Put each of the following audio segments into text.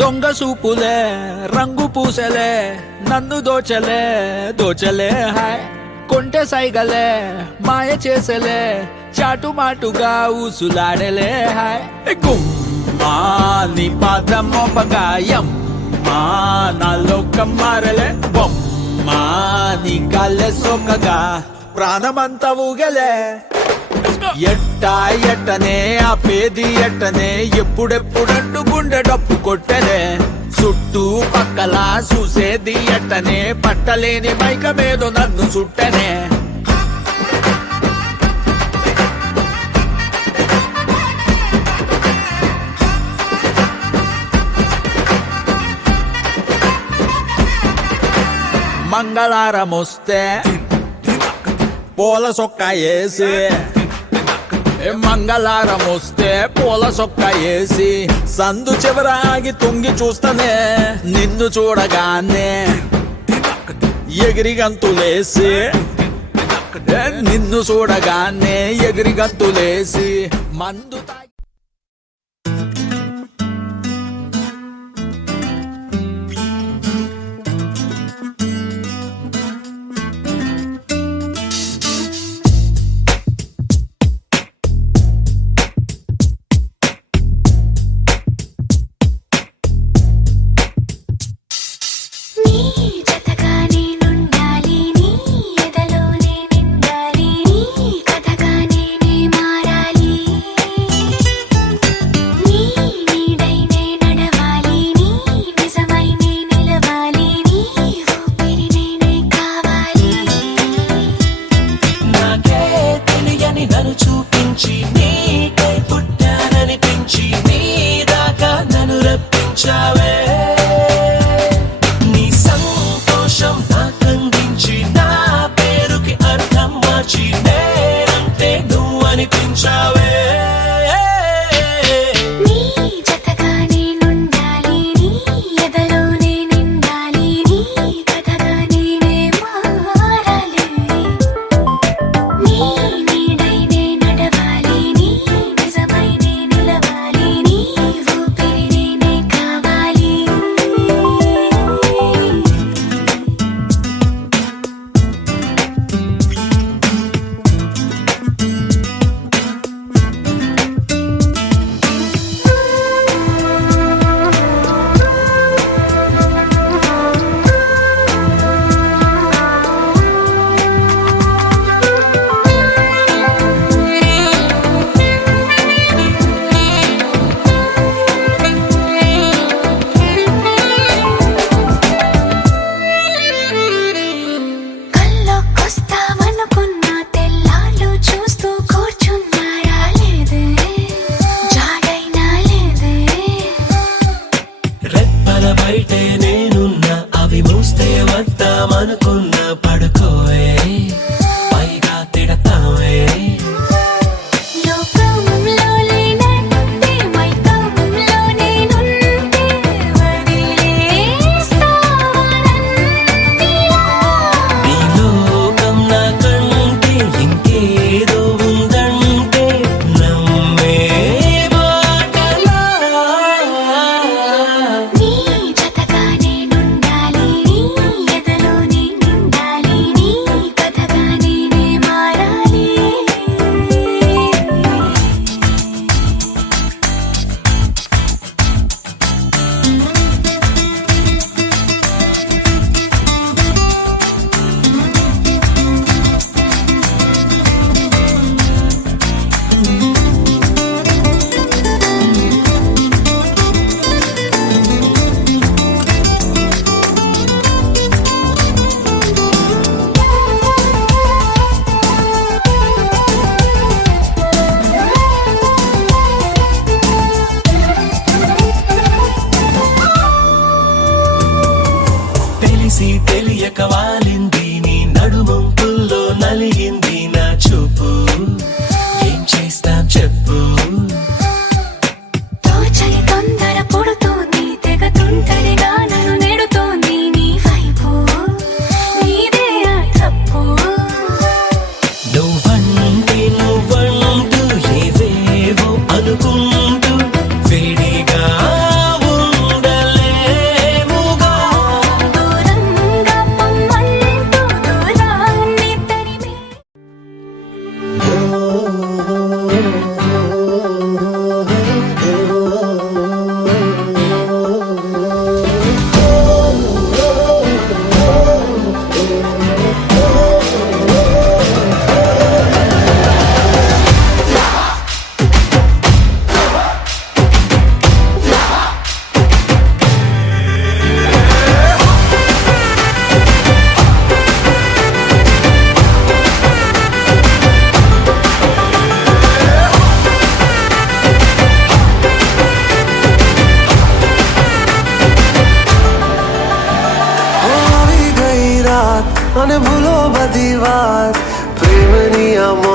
దొంగ సూపులే రంగు పూసలే నన్ను దోచలే దోచలే హాయ్ కొంటె సైగలే మాయ చేసలే చాటుమాటుగా ఊసులాడలే హాయ్ గుమ్మా నీ పాదం మోపగాయం మా నాలో కమ్మారలే బొమ్మా నీ కాళ్ళే సోకగా ప్రాణమంతా ఊగలే ఎట్టా ఎట్టనే ఆపేది ఎట్టనే ఎప్పుడెప్పుడంటూ గుండె డప్పు కొట్టనే చుట్టూ పక్కల చూసేది ఎట్టనే పట్టలేని మైకమేదో నన్ను చుట్టనే మంగళారమొస్తే పూల సొక్క వేసి మంగళారం వస్తే పూల సొక్క వేసి సందు చివరాగి తొంగి చూస్తనే నిన్ను చూడగానే ఎగిరి గంతులేసి నిన్ను చూడగానే ఎగిరి గంతులేసి మందు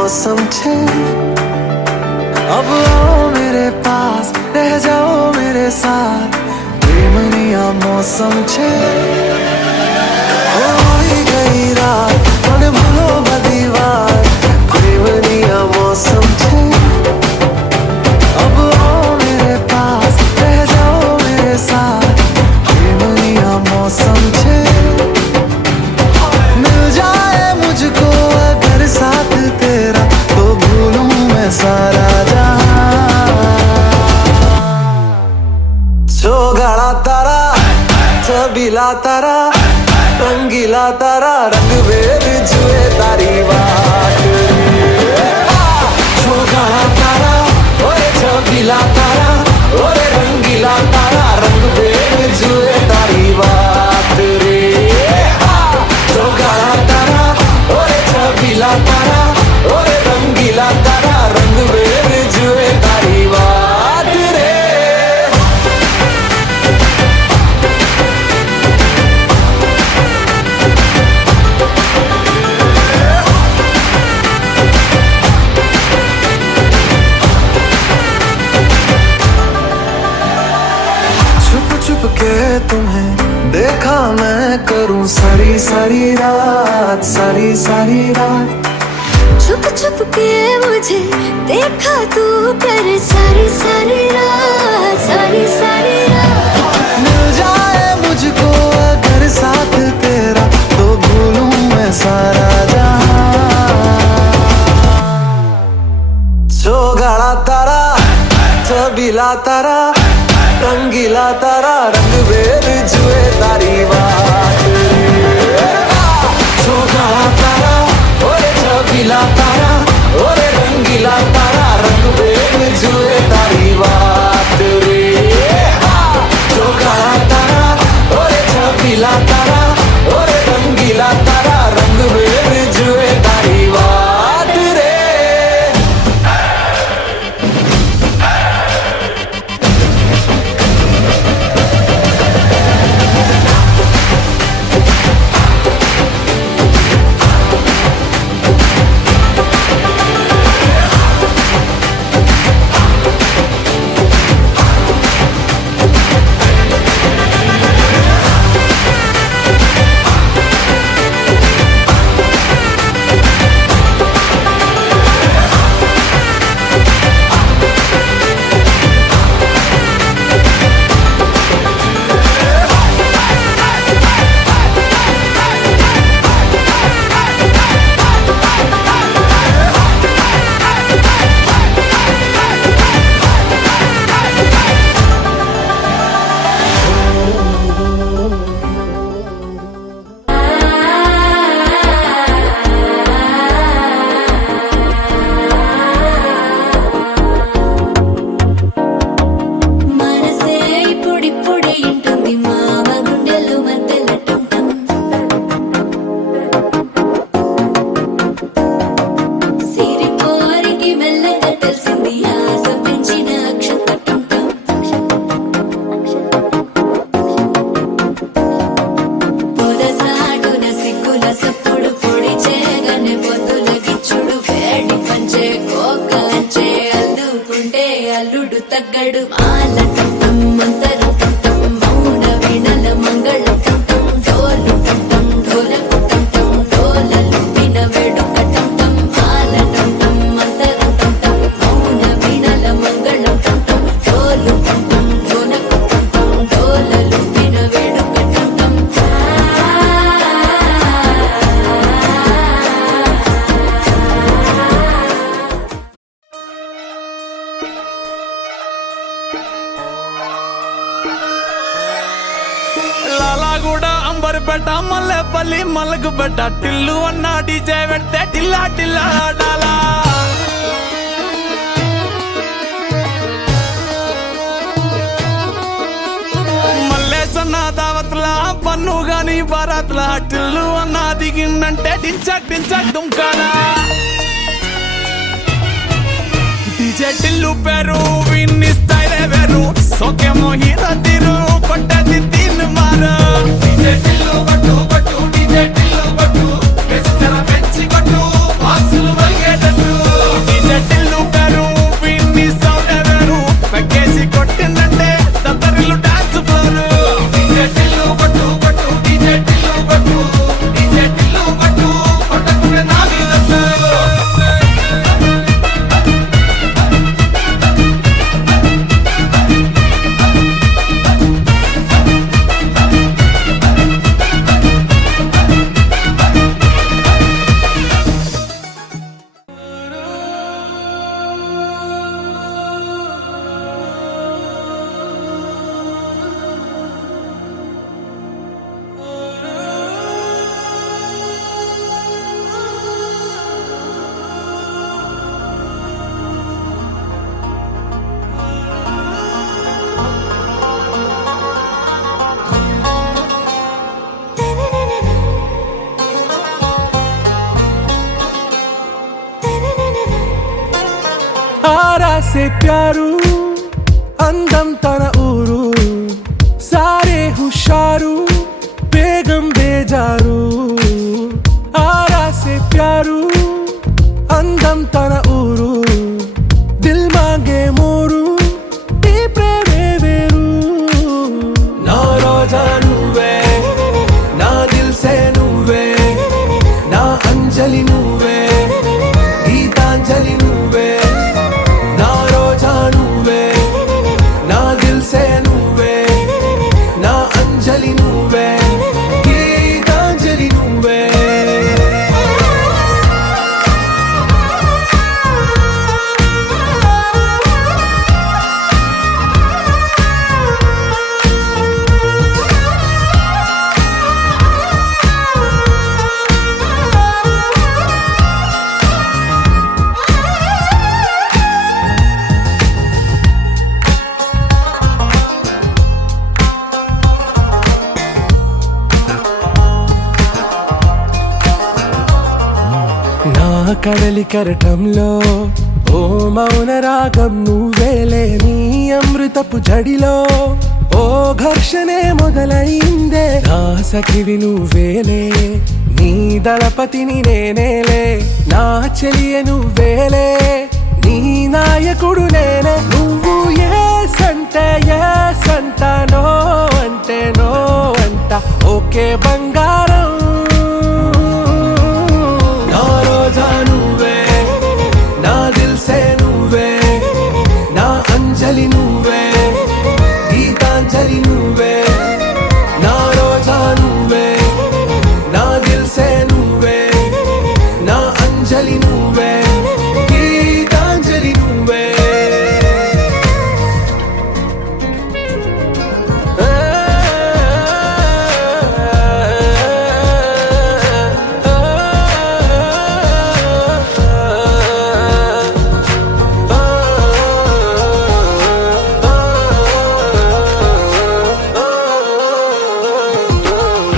मौसम छे अब आओ मेरे पास रह जाओ मेरे साथ प्रेमनिया मौसम छे होई गई रात मन भलो बधी वात प्रेमनिया मौसम छे अब आओ मेरे पास रह जाओ मेरे साथ प्रेमनिया मौसम छे मिल जाए मुझको अगर साथ तेरा तो भूलूं मैं सारा गाड़ा तारा छबीला तारा रंगीला तारा रंग वेद जुए तारी बात गाड़ा तारा ओए छबीला तारा ओए रंगीला तारा रंग वेद जुए तारी बात रे गाड़ा तारा ओए छबीला तारा ओए रंगीला तारा रंग वेद जुए तारी बात रे के तुम्हें देखा मैं करूं सारी सारी रात सारी सारी रात छुप छुप के मुझे देखा तू कर सारी सारी रात सारी सारी रात मिल जाए मुझको अगर साथ तेरा तो भूलूं मैं सारा जहां गाड़ा तारा छबीला तारा रंगीला तारा रंग वेद जुए तारी बात गाड़ा तारा ओरे छबीला तारा ओरे रंगीला तारा रंग वेद जुए तारी बात रे गाड़ा तारा ओरे छबीला तारा ओरे रंगीला तारा रंग वेद जुए तारी बात रे మనసే ఇప్పుడిప్పుడే ఇంటుంది మామ గుండెలు మధ్యలటుంటాం సిరి కోరికి మెల్లగా తెలిసింది ఆశ పెంచిన అక్షతటుంటాం పొదసాటున సిగ్గుల సప్పుడు పొడి చేయగానే పొద్దుల గిచ్చుడు వేడి పంచే కోకలంచే అల్లుకుంటే అల్లుడు తగ్గడు మాల టుంటం మంతరం టుంటం మౌన వీణల మంగళం టుంటం డోలు టుంటం డోలకు టుంటం డోలలు విన వేడుక టుంటం మాల టుంటం మంతరం టుంటం మౌన వీణల మంగళం టుంటం డోలు టుంటం డోలకు టుంటం డోలలు విన వేడుక టుంటం లాలాగూడ అంబర్పేట మల్లెపల్లి మలకపేట టిల్లు అన్న డీజే పెడితే టిల్లా టిల్లా ఆడాలా మల్లేసన్న దావత్ల పన్ను గాని బారాత్ల టిల్లు అన్న దిగిందంటే టించక్ టించక్ దుంకాలా డీజే టిల్లు పేరు విన్ని స్టైలే వేరు సోకేమో హీరో తీరు కొట్టది తిన్ మారు డీజే టిల్లు కొట్టు డీజే టిల్లు కొట్టు పెంచి కొట్టు బాక్సులు మలిగేటట్టు సే ప్యారు అందం తన ఊరు సారే హుషారు బేగం బేజారు ఆరా సే ప్యారు అందం తన ఊరు దిల్ మాంగే మోరు ఈ ప్రేమే వేరు నా రోజా నువ్వే నా దిల్ సే నువ్వే నా అంజలి నువ్వే గీతాంజలి నువ్వే నా రోజా నువ్వే నా దిల్ సే నువ్వే నా అంజలి నువ్వే గీతాంజలి నువ్వే నా కడలి కరటంలో ఓ మౌన రాగం నువ్వేలే నీ అమృతపు జడిలో ఓ ఘర్షణే మొదలైందే నా సఖివి నువ్వేలే నీ దళపతిని నేనేలే నా చెలియ నువ్వేలే నీ నాయకుడు నేనే నువ్వు ఏ సంట నో అంటే నో అంట ఓకే బంగారం నా రోజా నువ్వే నా దిల్ సే నువ్వే నా అంజలి నువ్వే గీతాంజలి నువ్వే నా రోజా నువ్వే నా దిల్ సే నువ్వే నా అంజలి నువ్వే గీతాంజలి నువ్వే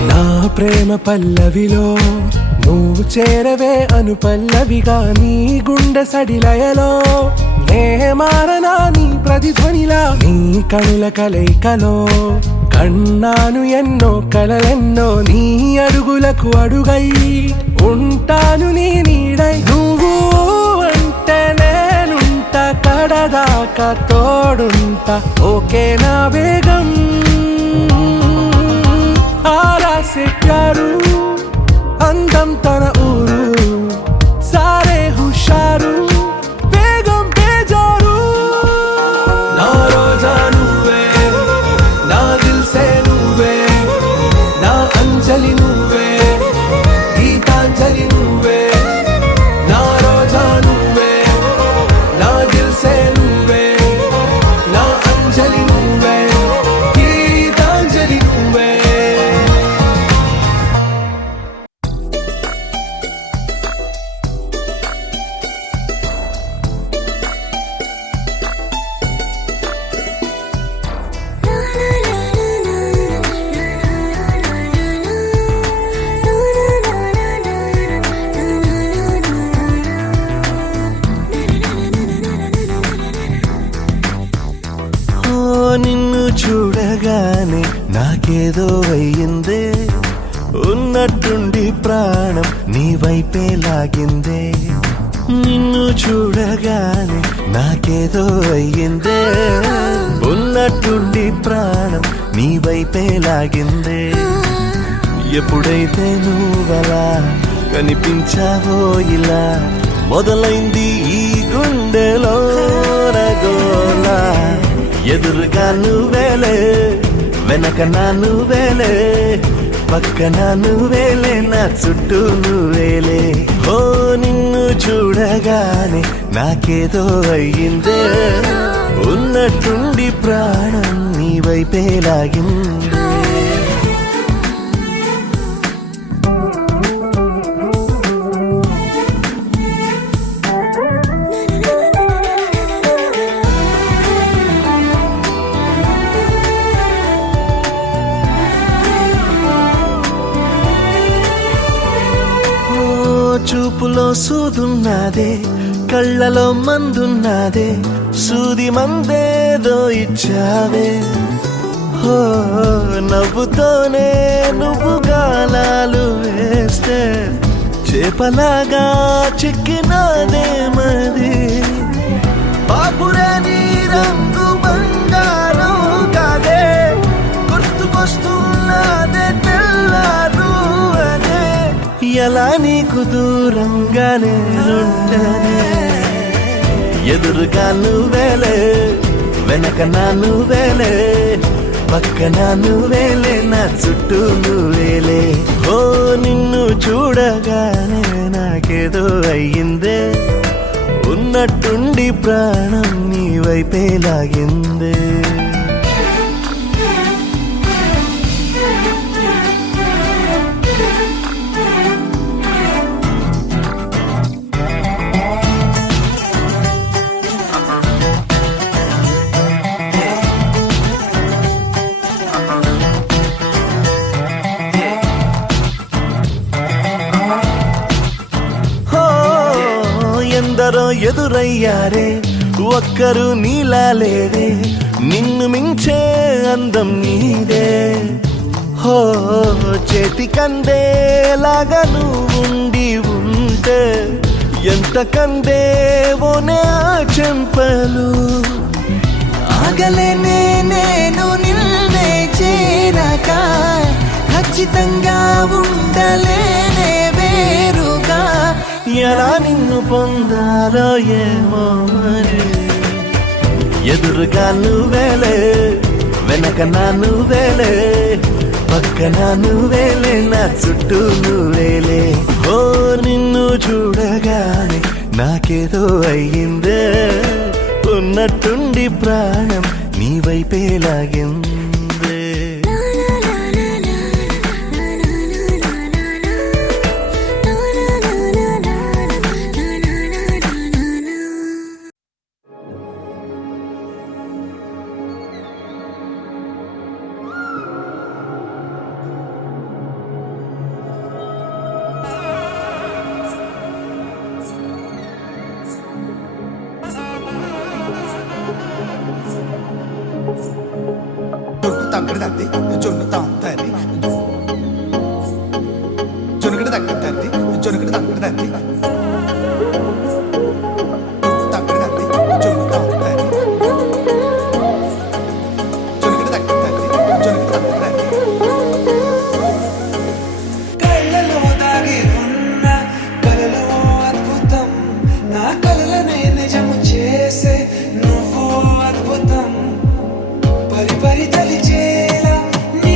నా ప్రేమ పల్లవిలో నువ్వు చేరవే అను పల్లవిగా నీ గుండె సడిలయలో నే మారనా నీ ప్రతిధ్వనిలా నీ కనుల కలయికలో కన్నాను ఎన్నో కలలెన్నో నీ అడుగులకు అడుగై ఉంటాను నీ నీడై నువ్వు అంటే నేనుంట కడదాకా తోడుంటా ఓకే నా బేగం ఆరా సే ప్యారు అందం తన ఊరు సారే హుషారు బేగం బేజారు నా రోజా నువ్వే నా దిల్ సే నువ్వే నా అంజలి నువ్వే గీతాంజలి నువ్వే నా రోజా నువ్వే నా దిల్ సే నువ్వే నా అంజలి నువ్వే గీతాంజలి నువ్వే నిన్ను చూడగానే నాకేదో అయ్యిందే ఉన్నట్టుండి ప్రాణం నీ వైపే లాగిందే నిన్ను చూడగానే నాకేదో అయ్యిందే ఉన్నట్టుండి ప్రాణం నీ వైపే లాగిందే ఎప్పుడైతే నువ్వలా కనిపించావో ఇలా మొదలైంది ఈ గుండెలో రగోలా ఎదురుగా నువ్వేలే వెనక నా నువ్వేలే పక్కన నువ్వేలే నా చుట్టూ నువ్వేలే ఓ నిన్ను చూడగానే నాకేదో అయ్యిందే ఉన్నట్టుండి ప్రాణం నీ వైపే లాగిందే చూపులో సూదున్నదే కళ్ళలో మందున్నదే సూది మందేదో ఇచ్చావే హో నవ్వుతోనే నువ్వు గాలాలు వేస్తే చేపలాగా చిక్కినాదే మరి బాపురే నీ రంగు బంగారం కాదే గుర్తుకొస్తున్నదే తెల్లారు అదే ఎలా నీకు దూరంగానే ఉండనే ఎదురుగా నువ్వేలే వెనక నా నువ్వేలే పక్కన నువ్వేలే నా చుట్టూ నువ్వేలే ఓ నిన్ను చూడగానే నాకేదో అయ్యిందే ఉన్నట్టుండి ప్రాణం నీ వైపే లాగిందే ఎందరో ఎదురయ్యారే ఒక్కరు నీలా లేరే నిన్ను మించే అందం నీదే హో చేతికందేలాగా నువ్వుండి ఉంటే ఎంత కందేవోనే ఆ చెంపలు ఆగలేనే నేను నిన్నే చేరక ఖచ్చితంగా ఉండలేనే వేరుగా ఎలా నిన్ను పొందాలో ఏమో మరి ఎదురుగా నువ్వేలే వెనక నా నువ్వేలే పక్కన నువ్వేలే నా చుట్టూ నువ్వేలే ఓ నిన్ను చూడగానే నాకేదో అయ్యిందే ఉన్నట్టుండి ప్రాణం నీ వైపే లాగిందే తగ్గడ తల్లి జొన్ను తాంతల్లి జొనుగడ తగ్గడ తల్లి జొనుగడ తగ్గడ తల్లి తగ్గడ తల్లి జొన్ను తాంతల్లి జొనుగడ తగ్గడ తల్లి జొనుగడ తగ్గడ తల్లి కళ్ళలో దాగి ఉన్న కలలో అద్భుతం నా కలలనే నిజము చేసే నువ్వు అద్భుతం పరి పరి తలిచేలా నీ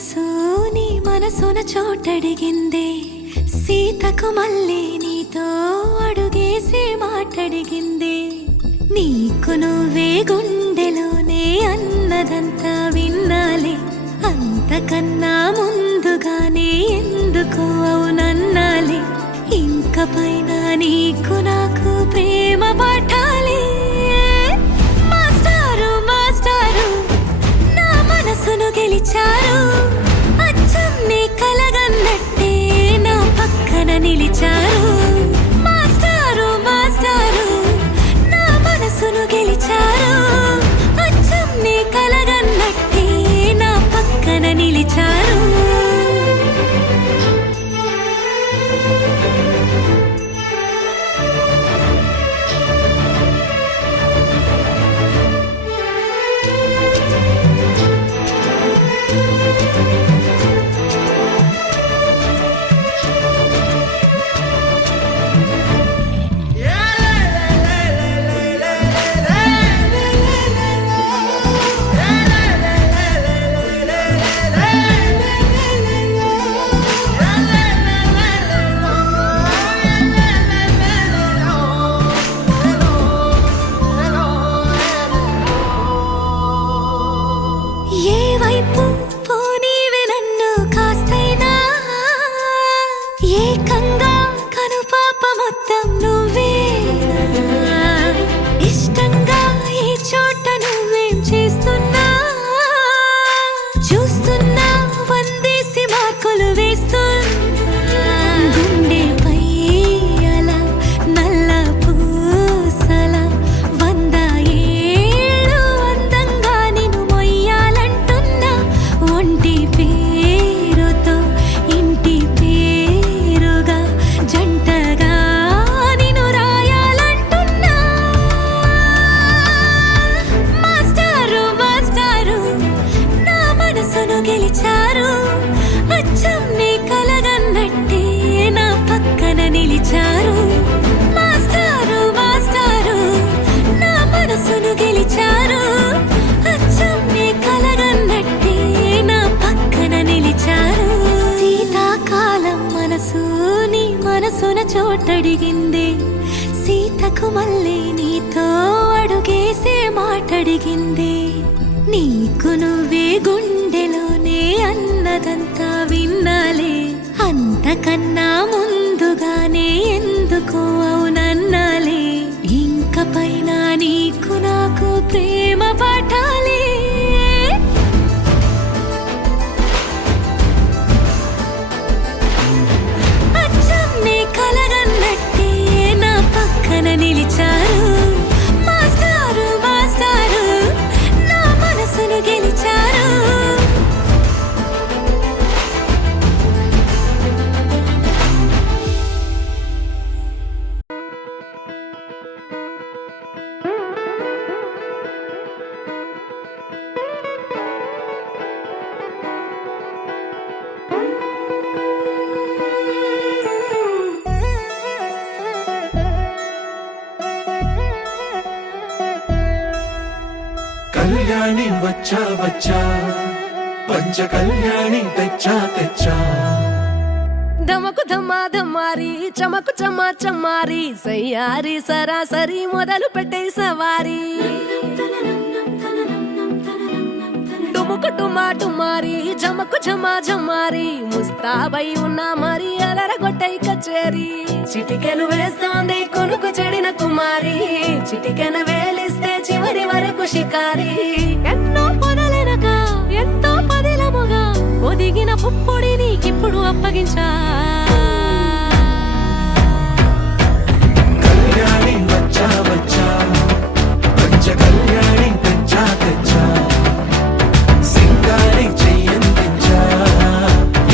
మనసు నీ మనసున చోటడిగిందే సీతకు మళ్ళీ నీతో అడుగేసి మాటడిగిందే నీకు నువ్వే గుండెలోనే అన్నదంతా విన్నాలే అంతకన్నా ముందుగానే ఎందుకు అవునన్నాలే ఇంక పైన నీకు నాకు ప్రేమ పాఠాలే మాస్టారు మాస్టారు నా మనసును గెలిచారు అచ్చం నీ కలగన్నట్టే నా పక్కన నిలిచారు మాస్టారు మాస్టారు నా మనసును గెలిచారు అచ్చం నీ కలగన్నట్టే నా పక్కన నిలిచారు ఏ వైపు పోనీవి నన్ను కాస్తైనా ఏకంగా కనుపాప మొత్తం నువ్వేనా ఇష్టంగా ఈ చోట నువ్వేం చేస్తున్నా చూస్తున్నా వందేసి మార్కులు వేస్తున్నా గుండెపై అలా నల్ల పూసల 100 ఏళ్ళు అందంగా నిన్ను మొయ్యాలంటున్నా ఒంటి పేరుతో ఇంటి పేరుగా జంటగా నిన్ను రాయాలంటున్నా మాస్టారు మాస్టారు నా మనసును గెలిచారు అచ్చం నీ కలగన్నట్టే నా పక్కన నిలిచారు మాస్టారు మాస్టారు నా మనసును గెలిచారు అచ్చం నీ కలగన్నట్టే నా పక్కన నిలిచారు శీతాకాలం మనసు నీ మనసున చోటడిగిందే సీతకు మళ్ళీ నీతో అడుగేసే మాటడిగిందే నీకు నువ్వే గుండెలోనే అన్నదంతా విన్నాలే అంతకన్నా ముందుగానే ఎందుకు అవునన్నాలే ఇంక పైన నీకు నాకు ప్రేమ పాఠాలే అచ్చం నీ కలగన్నట్టే నా పక్కన నిలిచారు మాస్టారు మాస్టారు నా మనసును గెలిచారు కళ్యాణి వచ్చా వచ్చా పంచ కళ్యాణి తెచ్చా తెచ్చా ధమకు ధమ్మా ధమ్మారి చమకు చమ్మా చమ్మారి సయ్యారి సరాసరి మొదలు పెట్టే సవారి డుముకు డుమా డుమారి జమకు ఝమా ఝమారి ముస్తాబై ఉన్నా మరి అదరగొట్టై కచేరి చిటికెను వేస్తోంది కొనుకు చెడిన కుమారి చిటికెను వేలిస్తే చివరి వరకు షికారి ఎన్నో పొదలెనక ఎంతో పదిలముగా ఒదిగిన పుప్పొడి నీకిప్పుడు అప్పగించా కళ్యాణి వచ్చా వచ్చా పంచ కళ్యాణి తెచ్చా తెచ్చా సింగారి చెయ్యందించా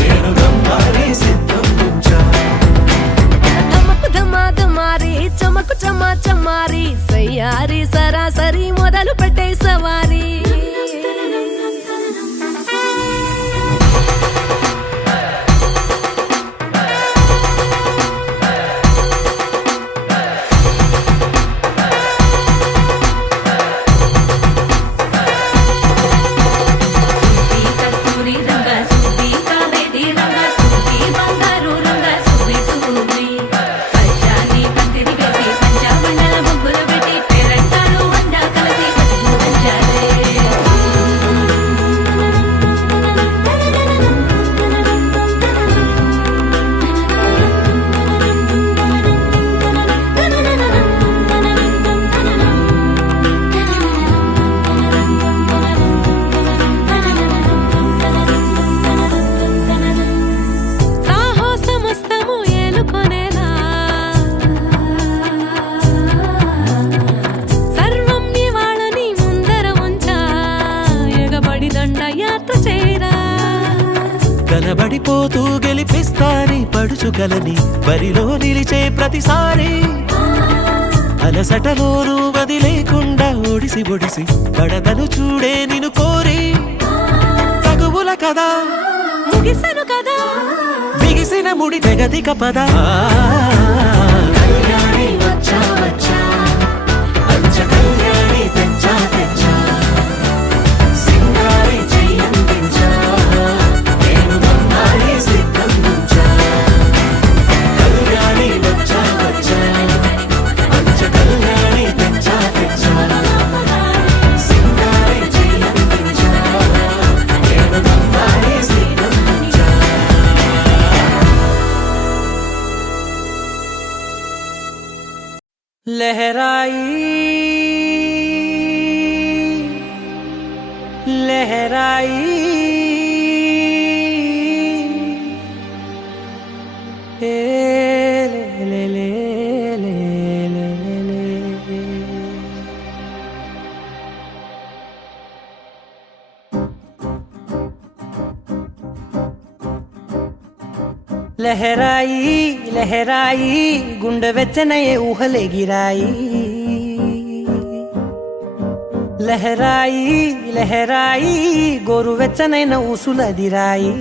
ఏనుగమ్మారి సిద్ధం ఉంచా ధమకు ధమ్మా ధమ్మారి చమకు చమ్మా చమ్మారి సయ్యారి సరాసరి మొదలు పెట్టే సవారి కస్తూరి రంగా మస్తాని పడుచుకలని బరిలో నిలిచే ప్రతిసారి అలసటలోనూ వదిలేకుండా ఒడిసి ఒడిసి కడదను చూడే నిన్ను కోరి తగువుల కదా ముగిసను కదా బిగిసిన ముడి తెగదిక పద కళ్యాణి వచ్చా వచ్చా పంచ కళ్యాణి తెచ్చా తెచ్చా సింగారి చెయ్యందించా నేను నమ్మాలి సిద్ధందించా కళ్యాణి వచ్చా వచ్చా పంచ కళ్యాణి తెచ్చా తెచ్చా సింగారి చెయ్యందించా నేను నమ్మాలి సిద్ధందించా लहराई लहराई ए ले ले ले ले ले ले लहराई लहराई गुंड వెచ్చనయే ఊహలే గిరాయి లహరాయి లహరాయి గోరు వెచ్చనైన ఊసులదిరాయి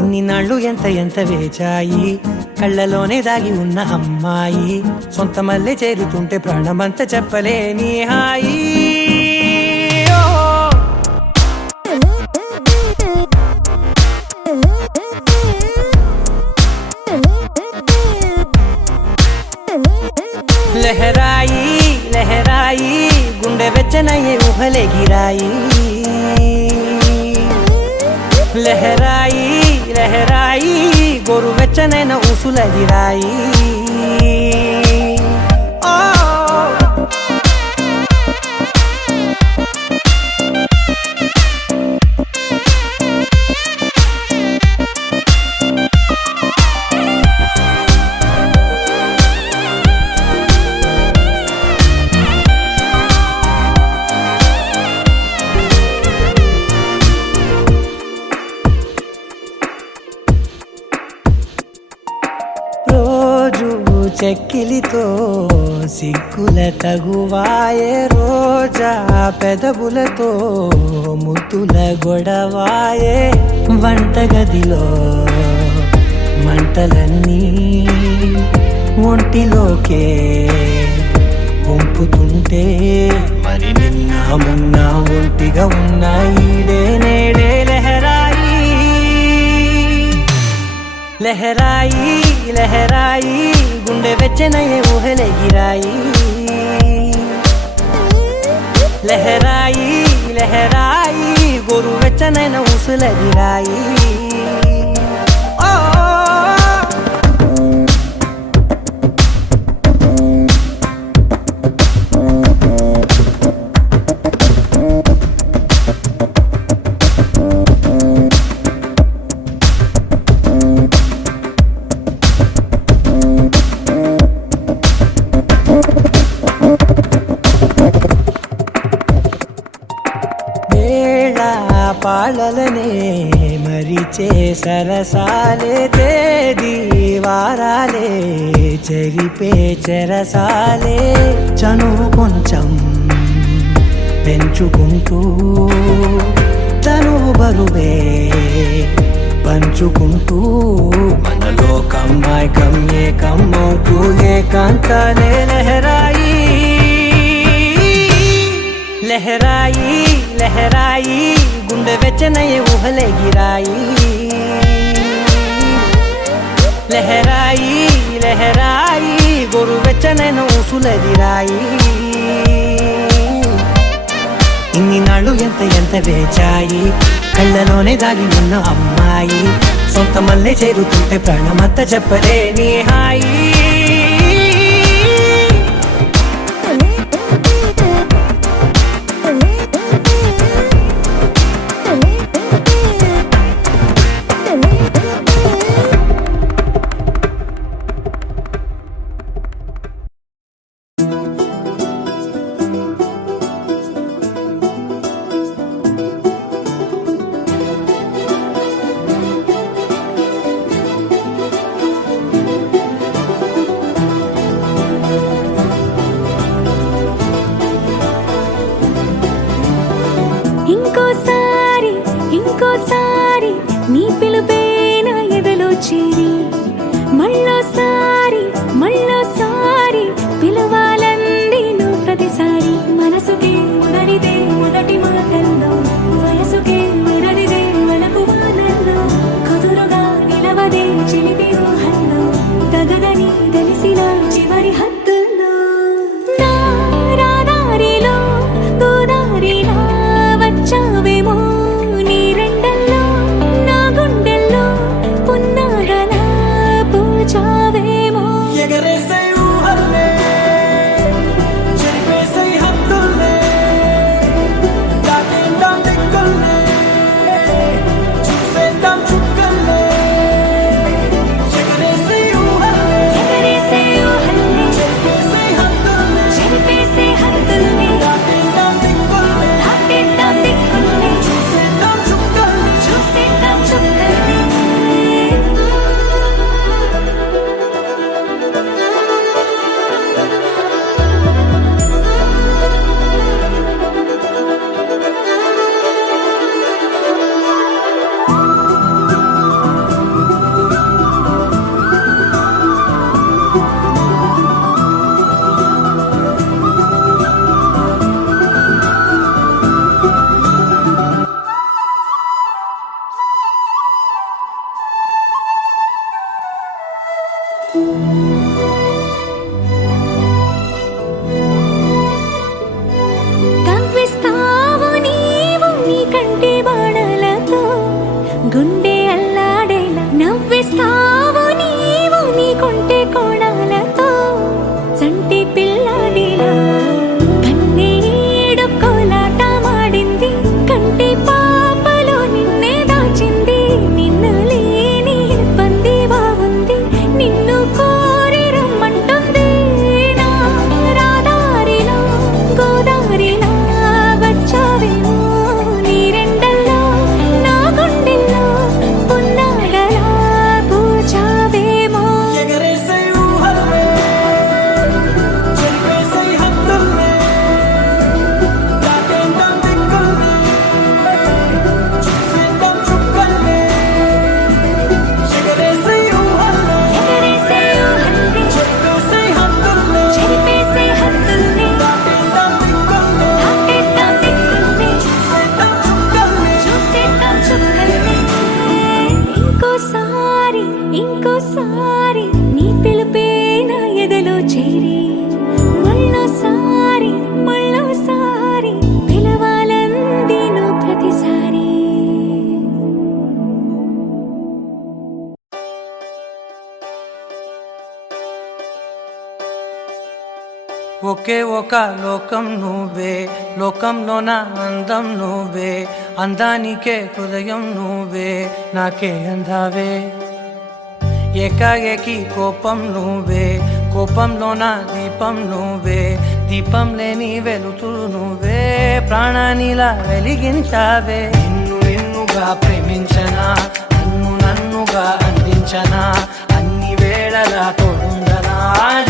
ఇన్ని నాళ్ళు ఎంత ఎంత వేచాయి కళ్ళలోనే దాగి ఉన్న అమ్మాయి సొంత మల్లె చేరుతుంటే ప్రాణమంత చెప్పలేని హాయి लहराई लहराई गुंडे వెచ్చనయే ఊహలే గిరాయి లహరాయి లహరాయి గోరు వెచ్చనైన ఊసులదిరాయి చెక్కిలితో సిగ్గుల తగువాయే రోజా పెదవులతో ముద్దుల గొడవాయే వంటగదిలో మంటలన్నీ ఒంటిలోకే వంపుతుంటే మరి నిన్న మొన్న ఒంటిగా ఉన్నాయి నేడే లహరాయి లహరాయి లహరాయి గుండె వెచ్చనయే ఊహలే గిరాయి లహరాయి లహరాయి గోరు వెచ్చనైన ఊసులదిరాయి పాలలనే మరిచే సరసాలే తేదీ వారాలే చెరిపే చెరసాలే చనువు కొంచెం పెంచుకుంటూ తనువు బరువే పంచుకుంటూ మనలో కమ్మాయికం ఏకమవుతూ ఏకాంతాలే లహరాయి లహరాయి లహరాయి గుండె వెచ్చనయే ఊహలే గిరాయి లహరాయి లహరాయి గోరు వెచ్చనైన ఊసులదిరాయి ఇన్ని నాళ్ళు ఎంత ఎంత వేచాయి కళ్ళలోనే దాగి ఉన్న అమ్మాయి సొంత మల్లె చేరుతుంటే ప్రాణమంతా చెప్పలేని హాయి చేరి మళ్ళోసారి మళ్ళోసారి పిలవాలంది నువ్వు ప్రతిసారి మనసుకే మురడిదే మొదటి మాటల్లో వయసుకే మురడిదే వలపు వానల్లో కుదురుగా నిలవదే చిలిపి ఊహల్లో తగదని తెలిసిన చివరి హద్దుల్లో నా రాదారిలో గోదారిలా వచ్చావేమో నీ రెండల్లో నా గుండెల్లో పున్నాగలా పూచావేమో ఎగరేసే ఊహల్లే చెరిపేసే హద్దుల్లే దాటేద్దాం దిక్కుల్లే చూసేద్దాం చుక్కల్లే ఎగరేసే ఊహల్లే ఎగరేసే ఊహల్లే చెరిపేసే హద్దుల్లే చెరిపేసే హద్దుల్ని దాటేద్దాం దిక్కుల్లే దాటేద్దాం దిక్కుల్ని చూసేద్దాం చుక్కల్లే చూసేద్దాం చుక్కల్ని కవ్విస్తావు నీవు నీ కంటి బాణలతో గుండె అల్లాడేలా నవ్విస్తావు నీవు నీ కొంటె కోణాలతో చంటి పిల్లాడిలా కన్నీడు కోలాటమాడింది కంటి పాపలో నిన్నే దాచింది నిన్ను లేని ఇబ్బంది బాగుంది నిన్ను కోరి రమ్మంటుంది నా రాదారిలో గోదారిలా వచ్చావేమో నీ రెండల్లో నా గుండెల్లో పున్నాగలా పూచావేమో ఎగరేసే ఊహల్లే చెరిపేసే హద్దుల్లే దాటేద్దాం దిక్కుల్లే చూసేద్దాం చుక్కల్లే ఎగరేసే ఊహల్లే ఎగరేసే ఊహల్లే చెరిపేసే హద్దుల్లే చెరిపేసే హద్దుల్ని దాటేద్దాం దిక్కుల్లే దాటేద్దాం దిక్కుల్ని చూసేద్దాం చుక్కల్లే చూసేద్దాం చుక్కల్ని ఇంకోసారి ఇంకోసారి నీ పిలుపే నా ఎదలో చేరి మళ్ళోసారి మళ్ళోసారి పిలవాలంది నువ్వు ప్రతిసారి ఒకే ఒక లోకం నువ్వే లోకంలోన అందం నువ్వే అందానికే హృదయం నువ్వే నాకే అందావే ఏకాఏకి కోపం నువ్వే కోపంలోన దీపం నువ్వే దీపం లేని వెలుతురు నువ్వే ప్రాణానిలా వెలిగించావే నిన్ను నిన్నుగా ప్రేమించనా నన్నుగా అందించనా అన్ని వేళలా తోడుందనా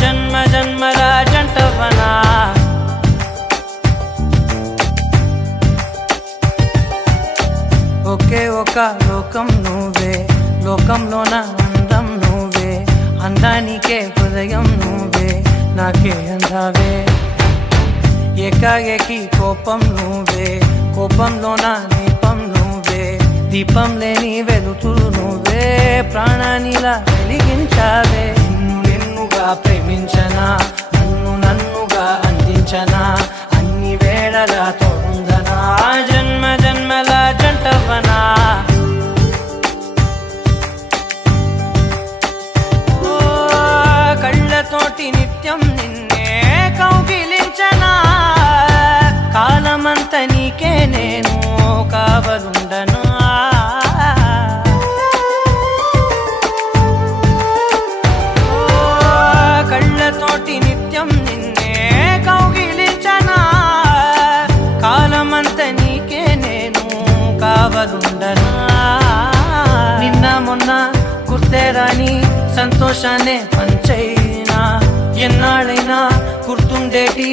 జన్మ జన్మల జంటవనా ఒకే ఒక లోకం నువ్వే లోకంలోన అందం నువ్వే అందానికే హృదయం నువ్వే నాకే అందావే ఏకాఏకి కోపం నువ్వే కోపంలోన దీపం నువ్వే దీపం లేని వెలుతురు నువ్వే ప్రాణానిలా వెలిగించావే నిన్ను నిన్నుగా ప్రేమించనా నన్నుగా అందించనా అన్ని వేళలా తోడుందనా జన్మ జన్మల జంటవనా ఓ కళ్ళతోటి నిత్యం నిన్నే కౌగిలించనా కాలమంత నీకే నేను కావలుండనా ఓ కళ్ళతోటి నిత్యం నిన్నే కౌగిలించనా కాలమంత నీకే నేను కావలుండనా నిన్న మొన్న గుర్తే రాని సంతోషాన్ని పంచైనా ఎన్నాళ్ళైనా గుర్తుండేటి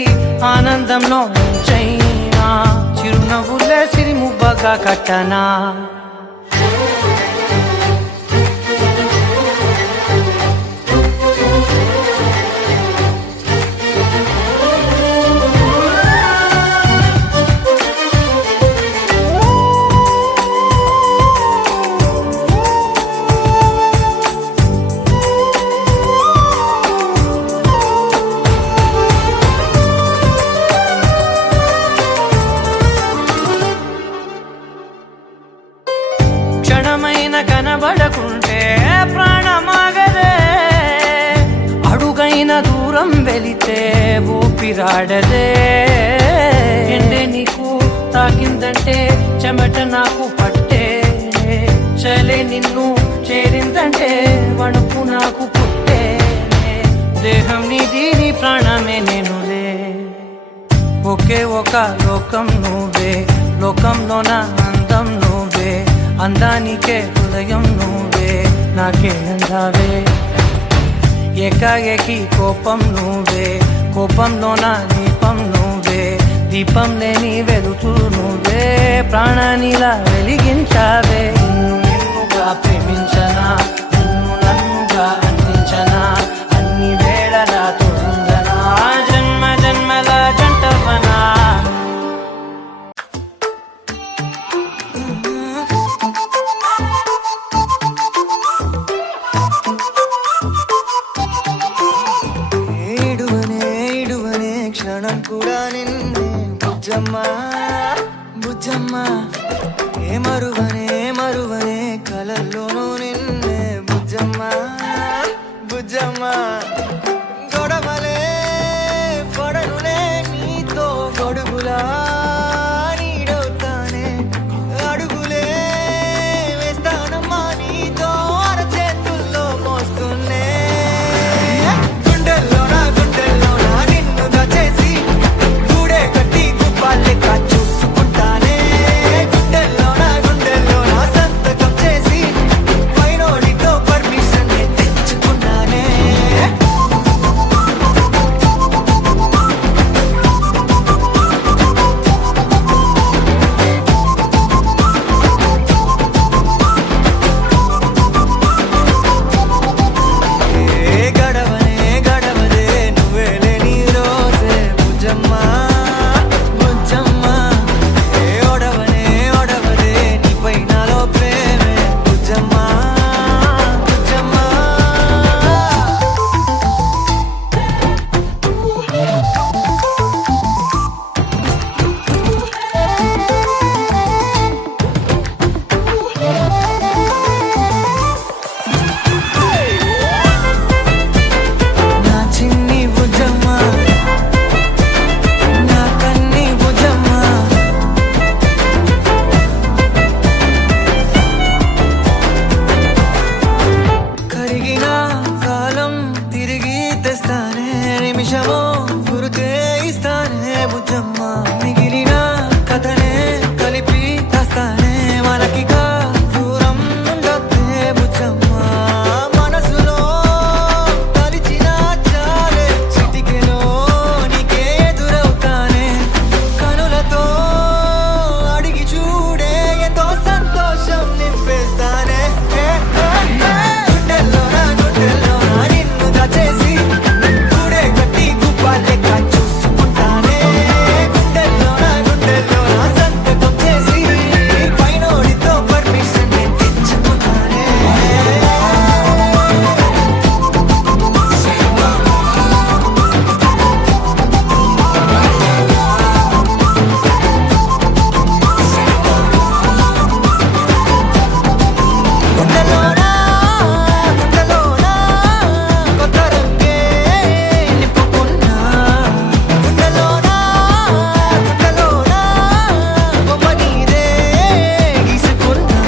ఆనందంలో ముంచైనా చిరునవ్వులే సిరిమువ్వగా కట్టనా వెళితే ఊపిరాడదే ఎండే నీకు తాకిందంటే చెమట నాకు పట్టే చలే నిన్ను చేరిందంటే వణుకు నాకు పుట్టే దేహం నీది నీ ప్రాణమే నేనులే ఒకే ఒక లోకం నువ్వే లోకంలోన అందం నువ్వే అందానికే హృదయం నువ్వే నాకే అందావే ఏకాఏకి కోపం నువ్వే కోపంలోన దీపం నువ్వే దీపం లేని వెలుతూ నువ్వే ప్రాణానిలా వెలిగించావే నిన్నుగా ప్రేమించనా నిన్ను నన్నుగా అందించనా అన్ని వేళలా తోడుందనా జన్మ జన్మల జంటవనా ఏడువనే క్షణం కూడా నిన్నే బుజ్జమ్మా బుజ్జమ్మా మరువనే కలల్లోనూ నిన్నే బుజ్జమ్మా బుజ్జమ్మా గొడవలే పడనులే నీతో గొడుగులా నీడవుతానే అడుగులే వేస్తానమ్మా నీతో అరచేతుల్లో మోస్తున్నే గుండెల్లోనా నిన్ను దచేసి గూడే కట్టి గుప్పాలెక్క చూసుకుంటానే గుండెల్లోనా సంతకం చేసి పైనోడితో పర్మిషన్ తెచ్చుకున్నానే గడవదే నువ్వే లేని రోజే బుజ్జమ్మా బుజ్జమ్మా ఒడవదే నీపై నాలో ప్రేమే బుజ్జమ్మా బుజ్జమ్మా నా చిన్ని బుజ్జమ్మా నా కన్ని బుజ్జమ్మా కరిగిన కాలం తిరిగి తెస్తానే నిమిషమో గురుతే ఇస్తానే బుజ్జమ్మా మిగిలిన కథనే కలిపి తెస్తానే మనకిక దూరం ఉండొద్దే బుజ్జమ్మా మనసులో తలిచిన చాలే చిటికెలో నీకే ఎదురవుతానే కనులతో అడిగి చూడే ఎంతో సంతోషం నింపేస్తానే గుండెల్లోనా నిన్ను దచేసి గూడే కట్టి గుప్పాలెక్క చూసుకుంటానే గుండెల్లోనా సంతకం చేసి పైనోడితో పర్మిషన్ తెచ్చుకున్నానే గుండెలోనా కొత్త రంగే నింపుకున్నా గుండెలోనా బొమ్మ నీదే గీసుకున్నా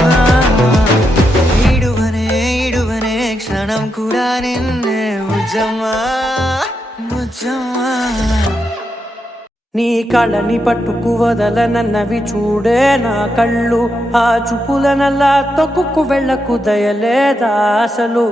ఈడువనే క్షణం కూడా నిన్నే బుజ్జమ్మా బుజ్జమ్మా నీ కళ్ళని పట్టుకు వదలనన్నవి చూడే నా కళ్ళు ఆ చూపులనల్లా తొక్కుకు వెళ్ళకు దయలేదా అసలు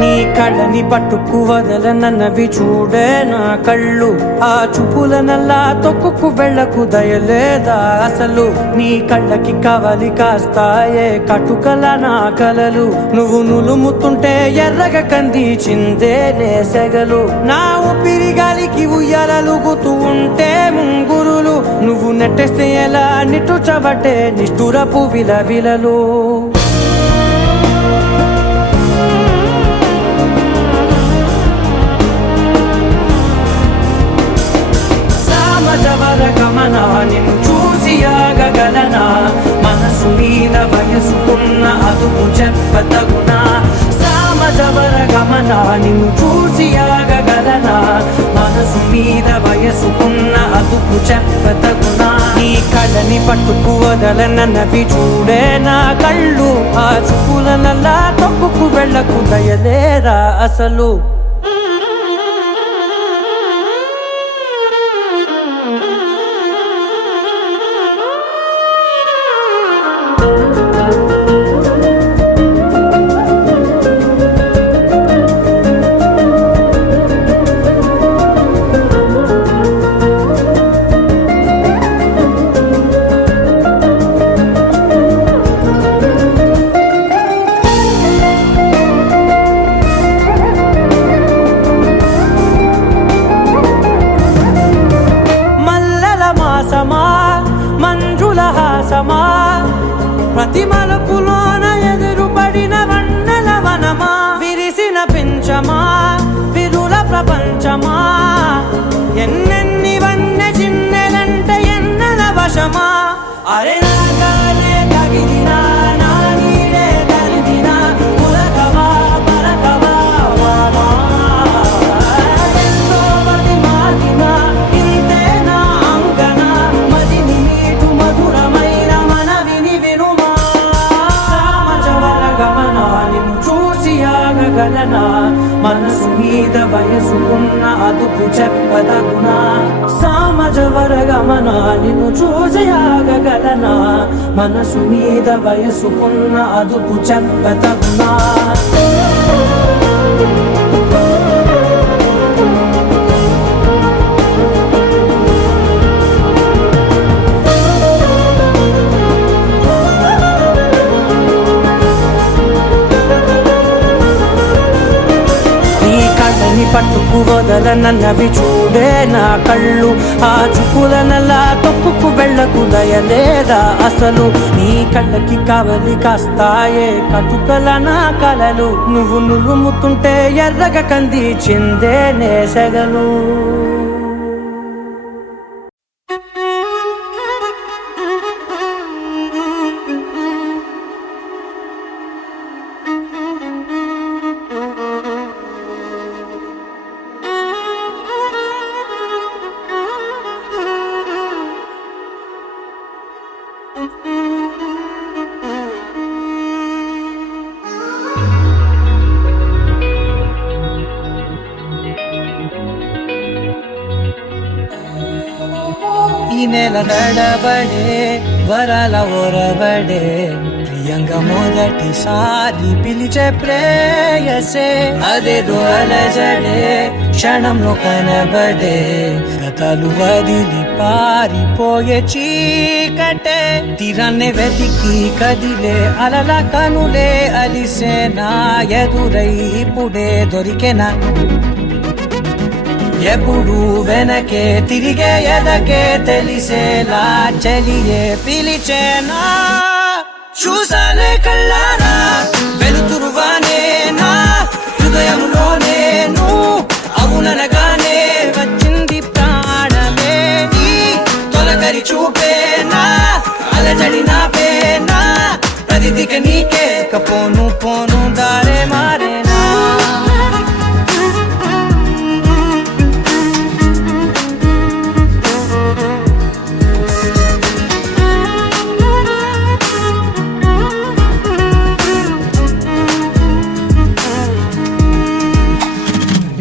నీ కళ్ళని పట్టుకు వదలనన్నవి చూడే నా కళ్ళు ఆ చూపులనల్లా తొక్కుకు వెళ్ళకు దయలేదా అసలు నీ కళ్ళకి కవలి కాస్తాయే కటుకల నా కలలు నువ్వు నులుముతుంటే ఎర్రగ కంది చిందే నేసెగలు నా ఊపిరి గాలికి ఉయ్యాలలుగుతూ ఉంటే ముంగురులు నువ్వు నెట్టేస్తే ఎలా నిట్టుచబట్టే నిష్ఠురపు విలవిలలు. నిన్ను చూసి ఆగగలనా మనసు మీద వయసుకున్న అదుపు చెప్పతగునా సామజవర గమన నిన్ను చూసి ఆగగలనా మనసు మీద వయసుకున్న అదుపు చెప్పతగునా నీ కళ్ళని పట్టుకు వదలనవి చూడే నా కళ్ళు ఆ చూపుల నల్లా తొక్కుకు వెళ్ళకు దయలేరా అసలు మంజుల హాసమా ప్రతి మలుపులోన ఎదురుపడిన వన్నెల వనమా విరిసిన పించమా విరుల ప్రపంచమా ఎన్నెన్ని వన్నె చిన్నెలంటే ఎన్నెల వశమా అరే నాగాలే తగిలినా నా నీడే తరిమినా ఉలకవా పలకవా వామా ఎంతో మతి మాటినా ఇంతే నా అంగన మదిని మీటు మధురమైన మనవిని వినుమా సామజవర గమన నిన్ను చూసి ఆగగలనా మనసు మీద వయసుకున్న అదుపు చెప్పదగునా సామజవర గమన నిన్ను చూసి ఆగగలనా మనసు మీద వయసుకున్న అదుపు చెప్పదగునా పట్టుకు వదలనన్నవి చూడే నా కళ్ళు ఆ చూపుల నల్లా తొక్కుకు వెళ్ళకు దయలేదా అసలు నీ కళ్ళకి కావలి కాస్తాయే కటుకల నా కలలు నువ్వు నులుముతుంటే ఎర్రగ కంది చిందే నేసగలు ఈ నెల నడబడే వరాల ఒరబడే ప్రియంగా మొదటిసారి పిలిచే ప్రేయసే అదేదో అలజడే క్షణంలో కనబడే గతాలు వదిలి పారిపోయే చీకటే తీరాన్ని వెతికి కదిలే అలల కనులే అలిసే నా ఎదురై ఇప్పుడే దొరికెనా ఎప్పుడు వెనకే తిరిగే ఎదకే తెలిసేలా చెలియే పిలిచేనా చూసానే కళ్ళారా వెలుతురువానే నా హృదయంలోనే అవుననగానే వచ్చింది ప్రాణమే నీ తొలకరి చూపేనా అలజడి నా పేనా ప్రతిదిక నీకే పోను పోను దారే మారేనా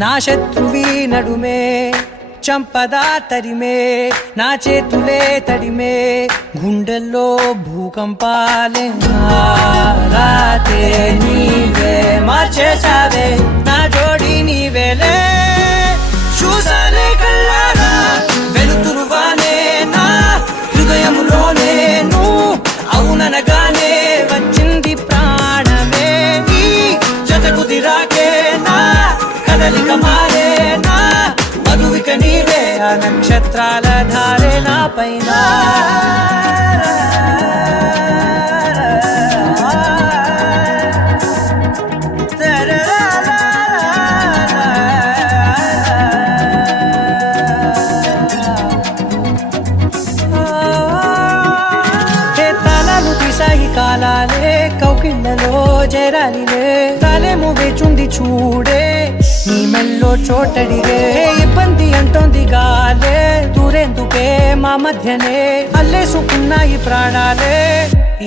నా శత్రువి నడుమే చంపదా తరిమే నా చేతులే తడిమే గుండెల్లో భూకంపాలే రాతే నీవే మార్చేసావే నా జోడి నీవేలే చూసానే కళ్ళారా వెలుతురువానే నా హృదయములోనే అవుననగానే వచ్చింది ప్రాణమే నీ జత కుదిరాకే నా కదలిక మారేనా మధువిక నీవే ఆ నక్షత్రాల ధారే నా పైన చూడే నీ మెల్లో చోటడిగే ఇబ్బంది అంటోంది గాలే దూరేందుకే మా మధ్యనే అల్లేసుకున్నాయి ప్రాణాలే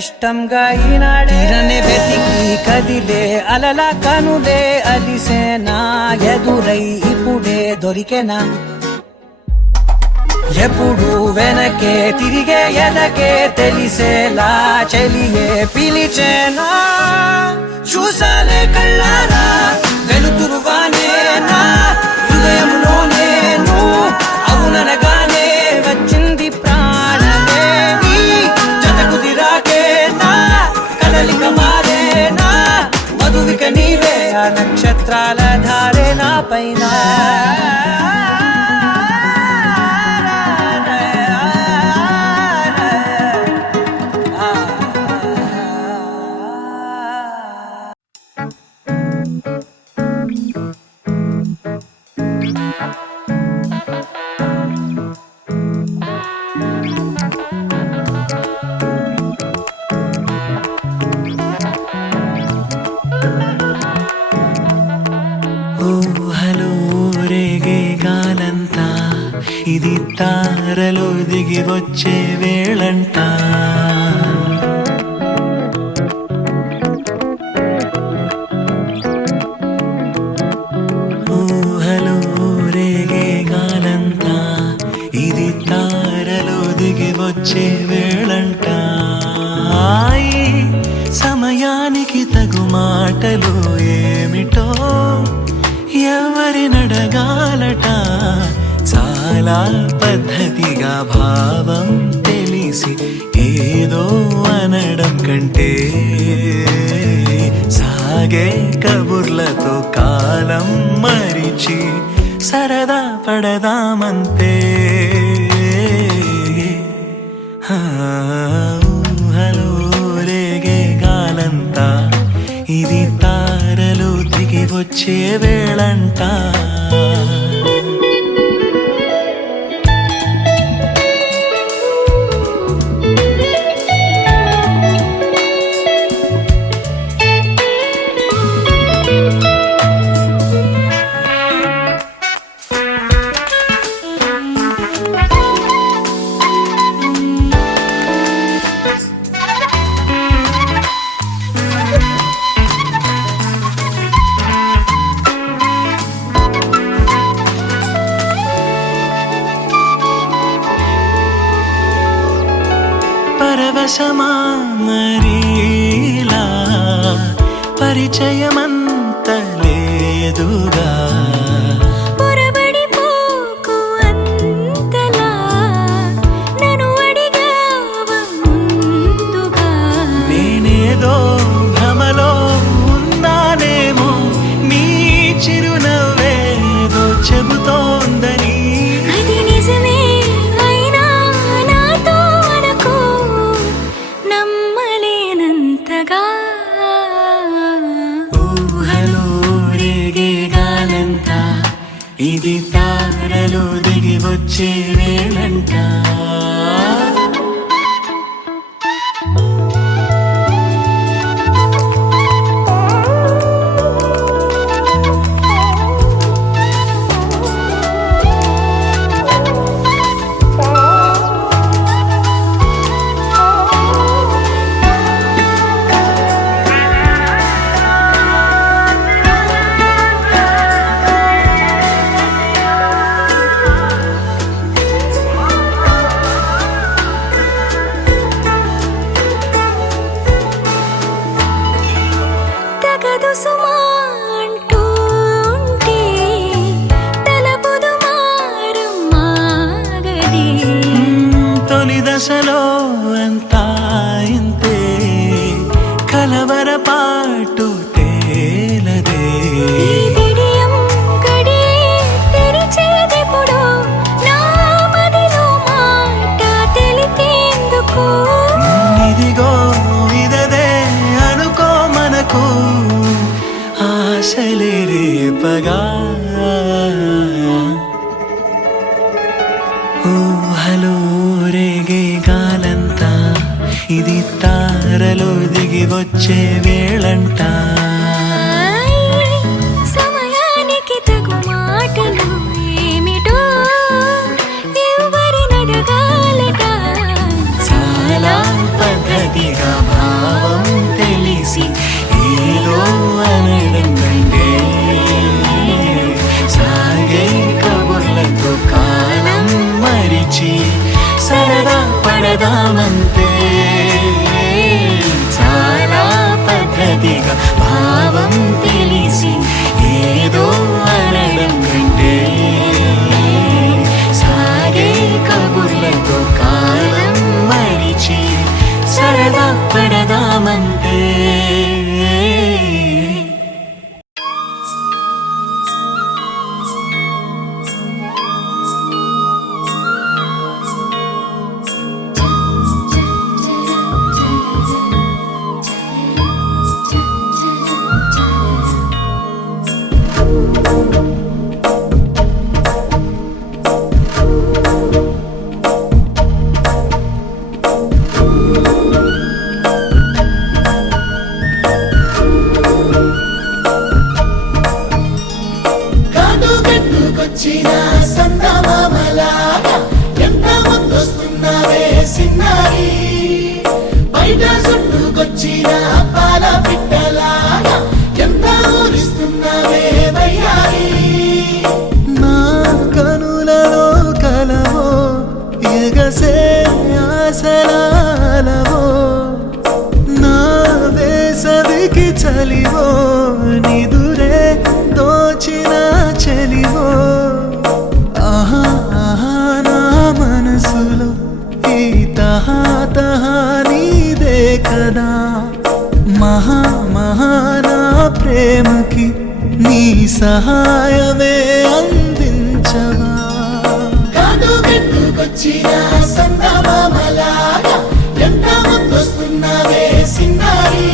ఇష్టంగా ఈనాడే తీరనే వెతికి కదిలే అలలా కనులే అలిసేనా ఎదురై ఇప్పుడే దొరికేనా ఎప్పుడు వెనకే తిరిగే ఎదకే తెలిసేలా చెలియే పిలిచేనా చూసాలే కళ్ళారా వెలుతురువానేనా హృదయంలో నేను అవుననగానే వచ్చింది ప్రాణమే నీ జత కుదిరాకేనా కదలిక మారేనా మధువిక నీవే ఆ నక్షత్రాల ధారే నా పైన ఊహలో రేగే గాలంతా ఇది తారలో దిగి వచ్చే వేళంట ఊహలో రేగే గాలంతా ఇది తారలో దిగి వచ్చే వేళంట ఈ సమయానికి తగు మాటలు ఏమిటో ఎవరి నడగాలట చాలా పద్ధతిగా భావం తెలిసి ఏదో అనడం కంటే సాగే కబుర్లతో కాలం మరిచి సరదా పడదామంతే ఊహలో రేగే గాలంతా ఇది తారలు దిగి వచ్చే వేళంట పరవశమా మరీలా పరిచయమంత లేదుగా పొరబడిపోకు అంతలా నన్ను అడిగావ ముందుగా నేనేదో భ్రమలో ఉన్నానేమో నీ చిరునవ్వేదో చెబుతోందని అది నిజమే అయినా నాతో అనుకో నమ్మలేనంతగా ఊహలో రేగే గాలంతా ఇది తారలు దిగి వచ్చే వేళంట తగదు సుమా అంటూంటే తలపుదు మారం మాగది తొలి దశలో అంతా ఇంతే కలవరపాటు తేలదే ఈ విడియం గడియే తెరిచేదెప్పుడు నా మదిలో మాట తెలిపేందుకు ఇదిగో ఇదదే అనుకో మనకు ఆశలే రేపగా ఊహలో రేగే గాలంతా ఇది తారలో దిగి వచ్చే వేళంట భావం తెలిసి ఏదో అనడం కంటే సాగే కబుర్లతో కాలం మరిచి సరదా పడదామంటే కాటుగట్టుకొచ్చిన సందమామలాగా ఎంత ముద్దొస్తున్నావే సిన్నారి బయట చుట్టుకొచ్చిన పాల పిట్టలాగా ఎంత ఊరిస్తున్నావే వయ్యారి నా కనులలో కలవో ఎగసే ఆసరాలవో నా వేసవికి చలివో నిదురే దోచిన చెలివో ఆహా ఆహా నా మనసులో ఈ తహా తహా నీదే కదా మహా మహా నా ప్రేమకి నీ సహాయమే అందించవా కాటుగట్టుకొచ్చిన సందమామలాగా ఎంత ముద్దొస్తున్నావే సిన్నారి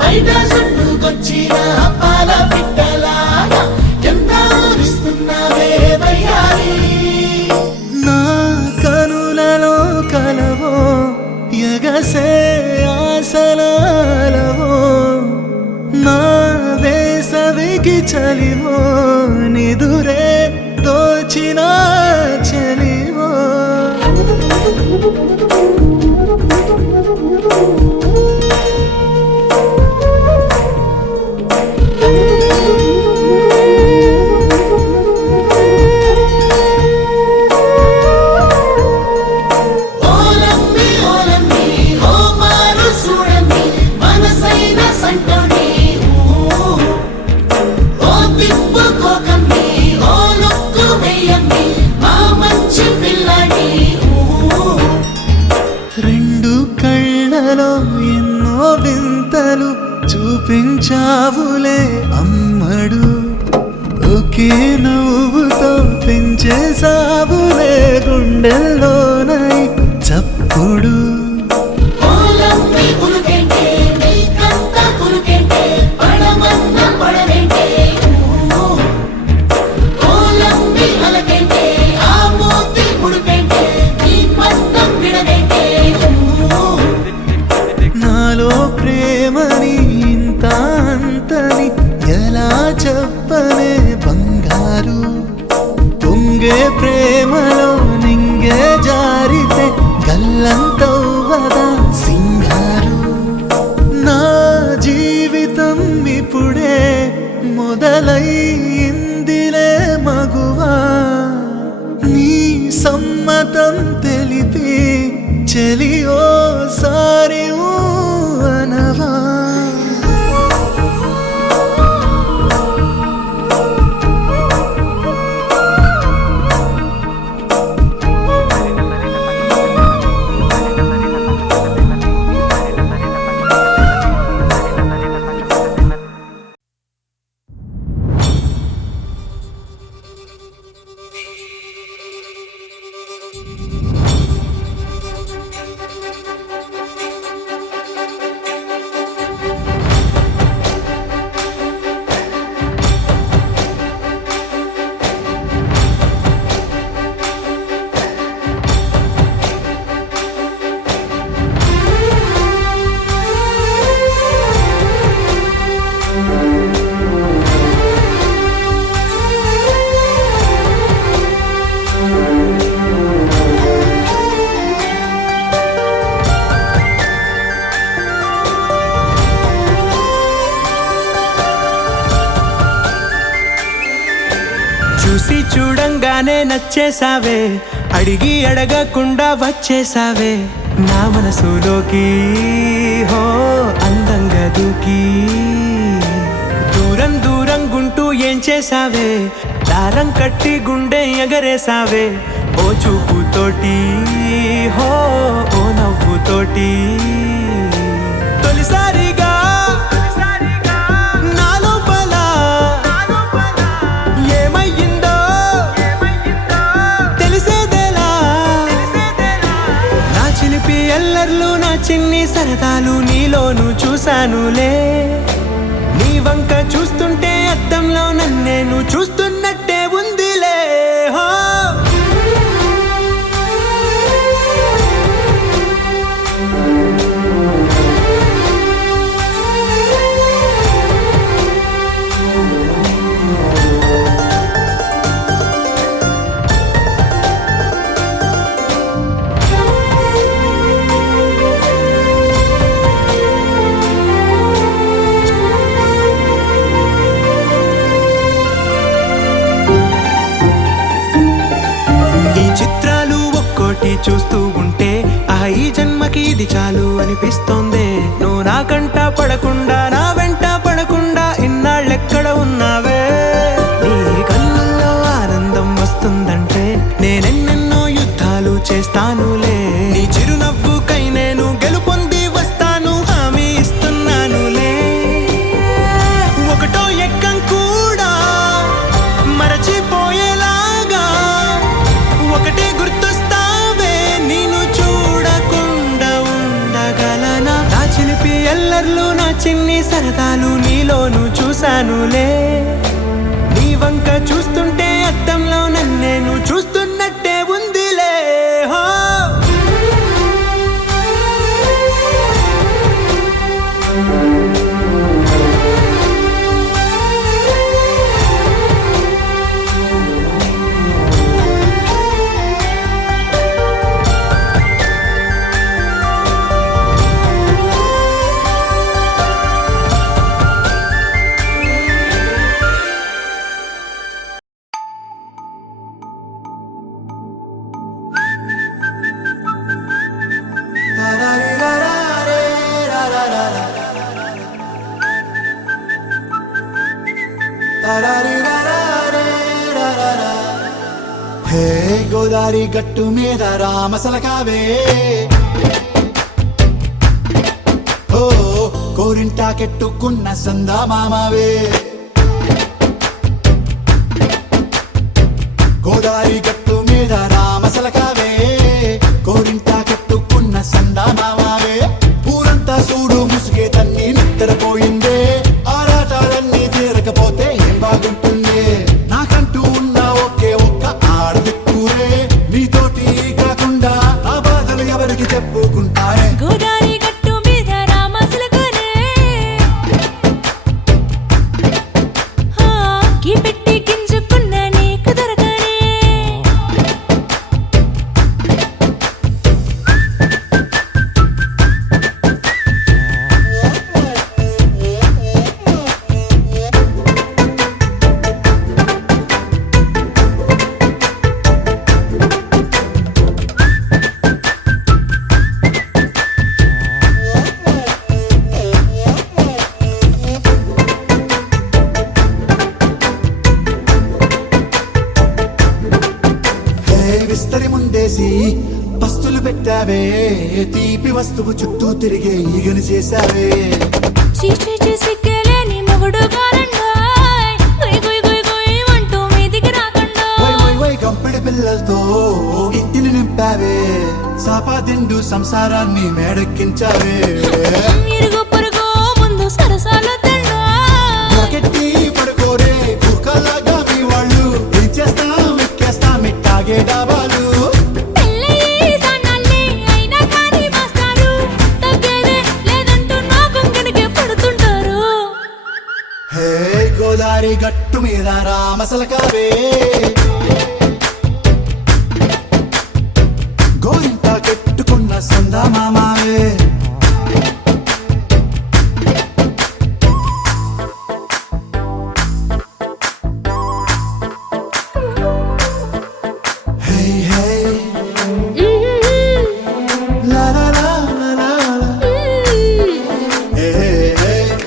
బయట చుట్టుకొచ్చిన పాల పిట్టలాగా ఎంత ఊరిస్తున్నావే వయ్యారి నా కనులలో కలవో ఎగసే ఆసనాలవో నా వేసవికి చలివో నిదురే దోచిన చెలివో ఓలమ్మి ఓలమ్మి ఓ మారు చూడమ్మి మనసైన సంటోని ఓ తిప్పుకోకమ్మి ఓ లుక్కు వెయ్యమ్మి మా మంచి పిల్లాడి రెండు కళ్ళలో ఎన్నో వింతలు చూపించావులే అమ్మడు ఒకే నవ్వుతో పెంచేసావులే గుండెల్లోనై చప్పుడు ఓలమ్మి ఉరుకెంటే నీకంత కురుకెంటే పడమన్న పడవేంటే ఓలమ్మి అలకెంటే ఆ మూతి ముడిపెంటే నీ పట్టం విడవేంటే నాలో ప్రేమని ఇంత అంతని ఎలా చెప్పనే బంగారు పొంగే ప్రేమలో నింగే జారితే గల్లంతవ్వదా సింగారు నా జీవితం ఇప్పుడే మొదలైందిలే మగువా నీ సమ్మతం తెలిపి చెలియో సారి అనవా చూసి చూడంగానే నచ్చేసావే, అడిగి అడగకుండా వచ్చేసావే నా మనసులోకి. హో అందంగా దూకి దూరం దూరం గుంటూ ఏం చేసావే దారం కట్టి గుండె ఎగరేసావే ఓ చూపుతోటి హో ఓ నవ్వుతోటి తొలిసారిగా నా లోపల ఏమయ్యిందో తెలిసేదేలా నా చిలిపి ఎల్లర్లు నా చిన్ని సరదాలు నీలోను చూశానులే నీ వంక చూస్తుంటే అద్దంలో నన్నేను చూస్తున్నట్టే ఉందిలే హో ఈ చిత్రాలు ఒక్కోటి చూస్తూ ఉంటే ఈ జన్మకి ఇది చాలు అనిపిస్తోంది నువ్వు నా కంట పడకుండా నా వెంట పడకుండా ఇన్నాళ్ళెక్కడ ఉన్నావే నీ కళ్ళల్లో ఆనందం వస్తుందంటే నేనెన్నెన్నో యుద్ధాలు చేస్తానులే నీ చిరునవ్వుకై నేను గెలుపొంది వస్తాను హామీ ఇస్తున్నానులే ఒకటో ఎక్కం కూడా మరచిపోయేలాగా ఒకటే గుర్తొస్తావే నేను చూడకుండా ఉండగలనా నా చిలిపి ఎల్లర్లు నా చిన్ని సరదాలు నీలోను చూశానులే నీ వంక చూస్తుంటే అద్దంలో నన్నేను చూస్తున్నట్టే ఉందిలే హో హే గోదారి గట్టు మీద రామసలకావే ఓ కోరింటా కెట్టుకున్న సందా మామావే గోదారి గట్టు మీద రామసలకావే కోరింటా కెట్టుకున్న సందా మామావే ఊరంతా చూడు ముసుగే తన్ని నిద్రపోయిందే ఆరాటాలన్నీ తీరకపోతే ఏం బాగుంటుంది నాకంటూ ఉన్న ఒకే ఒక్క ఆడదిక్కురే నీతోటి కాకుండా ఆ బాధలు ఎవరికి చెప్పుకుంటారే గోదారి గట్టు మీద రామసలకనే కీ పెట్టి గింజుకున్న నీకు దొరకనే విస్తరి ముందేసి పస్తులు పెట్టావే తీపి వస్తువు చుట్టూ తిరిగే ఈగను చేశావే చీచీ చేసి కేలేని మొగుడు గారండాయ్ గుయ్ గుయ్ గుయ్ గుయ్ అంటూ మీదికి రాకుండా వై వై వై కంపెడి పిల్లలతో ఇంటిని నింపావే సాపాదిండు సంసారాన్ని మేడెక్కించావే ఇరుగు పొరుగు ముందు సరసాలు తిన్నా జాకెట్టి పడుకోరే కుక్కలాగా మీ వాళ్ళు ఏం చేస్తాం ఎక్కేస్తాం ఇట్టాగే డాబాలు పెళ్ళయి సన్నాల్ని అయినా కానీ మాస్తారు తగ్గేదే లేదంటూ నా కొంగడికే పడుతుంటారు హే గోదారి గట్టు మీద రామసలకావే గోరింటా కెట్టుకున్న సందా మామావే Hey, hey, la la la la la la. Hey, hey, hey.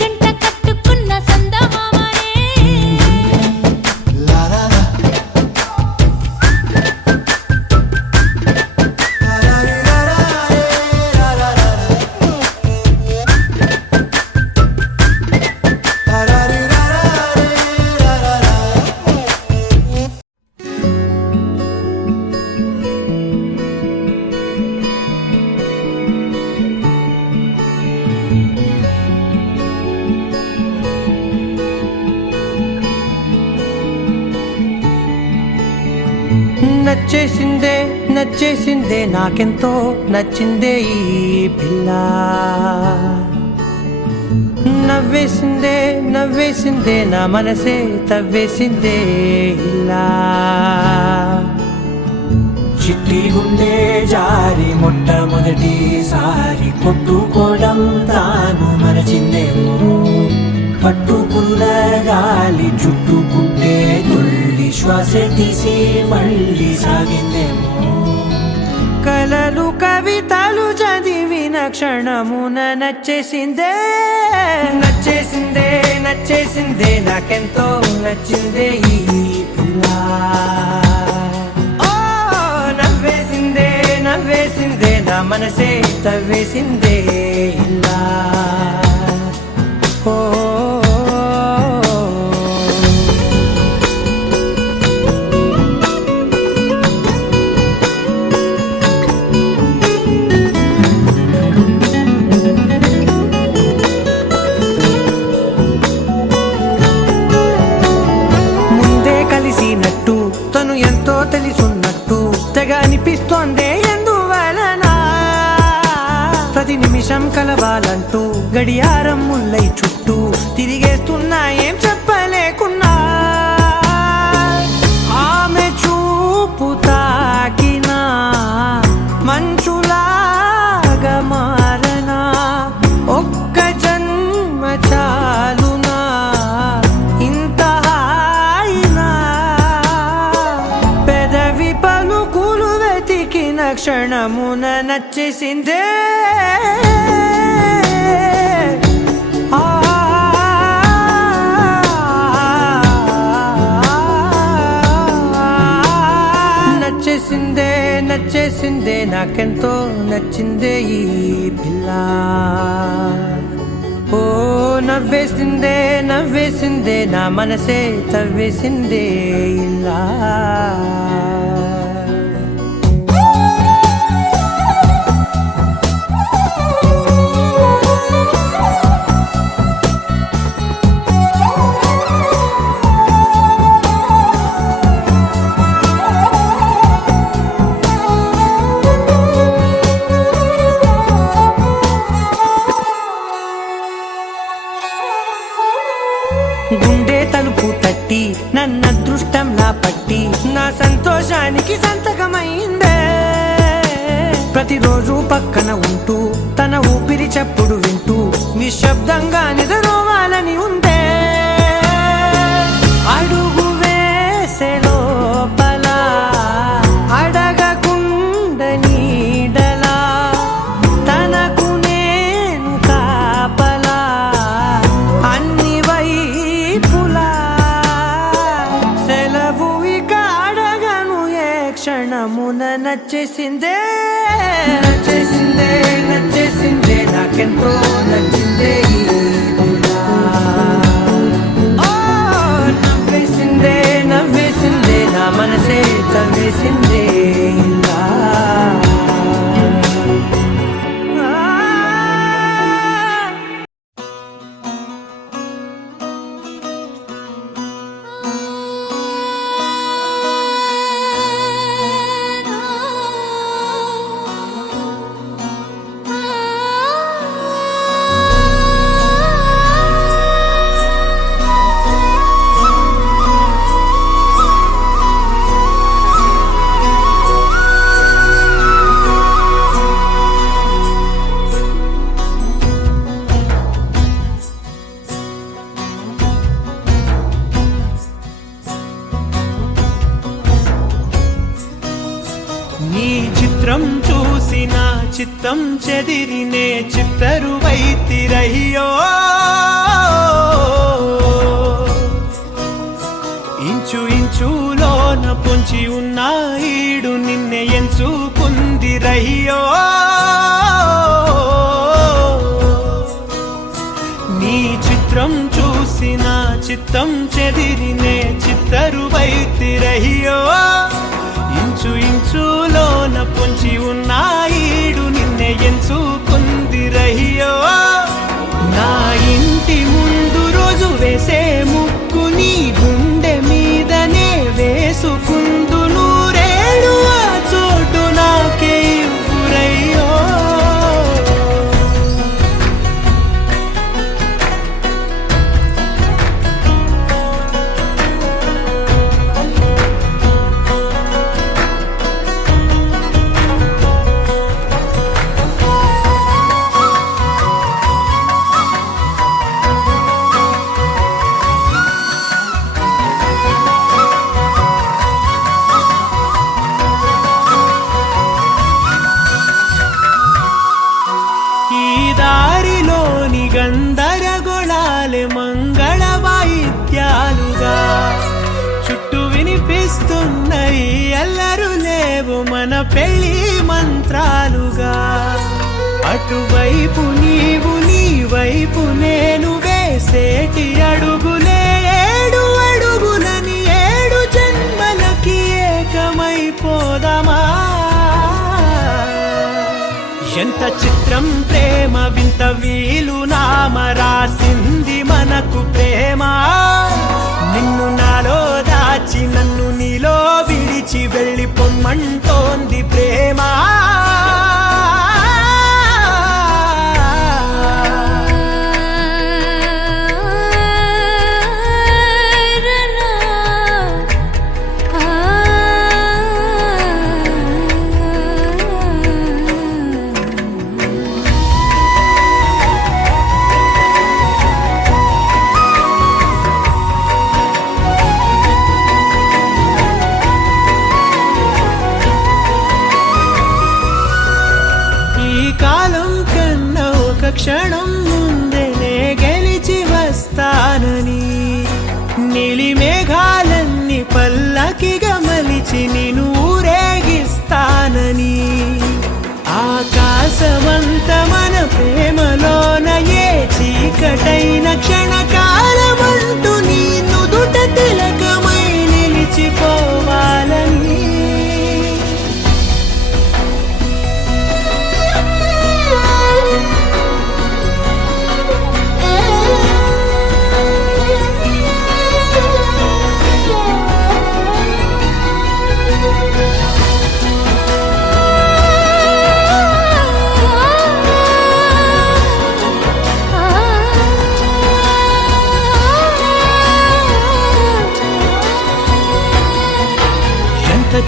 జంట కట్టుకున్న సందమామనే నచ్చేసిందే నచ్చేసిందే నాకెంతో నచ్చిందే ఈ పిల్ల నవ్వేసిందే నవ్వేసిందే నా మనసే తవ్వేసిందే ఇలా చిట్టి గుండె జారి మొట్టమొదటిసారి కొట్టుకోవడం తాను మరచిందేమో పట్టుకున్న గాలి చుట్టుకుంటే తుల్లి శ్వాస తీసి మళ్ళీ సాగిందేమో కలలు కవితలు చదివిన క్షణమున నచ్చేసిందే నచ్చేసిందే నచ్చేసిందే నాకెంతో నచ్చిందే ఈ పిల్ల ఓ నవ్వేసిందే నవ్వేసిందే నా మనసే తవ్వేసిందే ఇలా ఓ ముందే కలిసినట్టు తను ఎంతో తెలుసున్నట్టు తెగ అనిపిస్తోందే ఎందువలన ప్రతి నిమిషం కలవాలంటూ గడియారం ముల్లై చుట్టూ తిరిగేస్తున్నా ఏం చెప్పలేకున్నా ఆమె చూపు తాకినా మంచులాగా మారనా ఒక్క జన్మ చాలునా ఇంత హాయినా పెదవి పలుకులు వెతికిన క్షణమున నచ్చేసిందే నచ్చేసిందే నచ్చేసిందే నాకెంతో నచ్చిందే ఈ పిల్ల ఓ నవ్వేసిందే నవ్వేసిందే నా మనసే తవ్వేసిందే ఇలా గుండె తలుపు తట్టి నన్న అదృష్టంలా పట్టి నా సంతోషానికి సంతకమైందే ప్రతిరోజు పక్కన ఉంటూ తన ఊపిరి చప్పుడు వింటూ నిశ్శబ్దంగా నిద్రోవాలని ఉందే అడుగు వేసే లోపల అడగకుండ నీడలా తనకు నేను కాపలా అన్ని వైపులా సెలవు ఇక అడగను ఏ క్షణమున నచ్చేసిందే నచ్చేసిందే నచ్చేసిందే నాకెంతో నచ్చిందే ఈ పిల్ల ఓ నవ్వేసిందే నవ్వేసిందే నా మనసే తవ్వేసిందే ఇలా నీ చిత్రం చూసిన చిత్తం చెదిరినే చిత్తరువైతిరయ్యో పొంచి ఉన్న ఈడు నిన్నే ఎంచుకుంది రయ్యో నీ చిత్రం చూసిన చిత్తం చెదిరినే చిత్తరువైతిరయ్యో ఇంచు ఇంచులోన పొంచి ఉన్న ఈడు నిన్నే ఎంచుకుంది రయ్యో నా ఇంటి ముందు రోజు వేసే ముక్కు నీ గుండె మీదనే వేసుకుందు నూరేడు ఆ చోటు నాకే ఇవ్వురయ్యో ఈ దారిలోని గందరగోళాలే మంగళ వాయిద్యాలుగా చుట్టూ వినిపిస్తున్నాయి అల్లరు లేవు మన పెళ్లి మంత్రాలుగా అటువైపు నీవు నీ వైపు నేను వేసేటి అడుగులే ఏడు అడుగులని ఏడు జన్మలకి ఏకమైపోదామా ఎంత చిత్రం ప్రేమ వింత వీలు నామ రాసింది మనకు ప్రేమ నిన్ను నాలో దాచి నన్ను నీలో విడిచి వెళ్ళి పొమ్మంటోంది ప్రేమ కాలం కన్నా ఒక క్షణం ముందేనే గెలిచి వస్తానని నీలి మేఘాలన్నీ పల్లకిగా మలిచి నిన్ను ఊరేగిస్తానని ఆకాశమంత మన ప్రేమలోన ఏ చీకటైన క్షణకాలమంటూ నీ నుదుట తిలకమై నిలిచిపోవాలని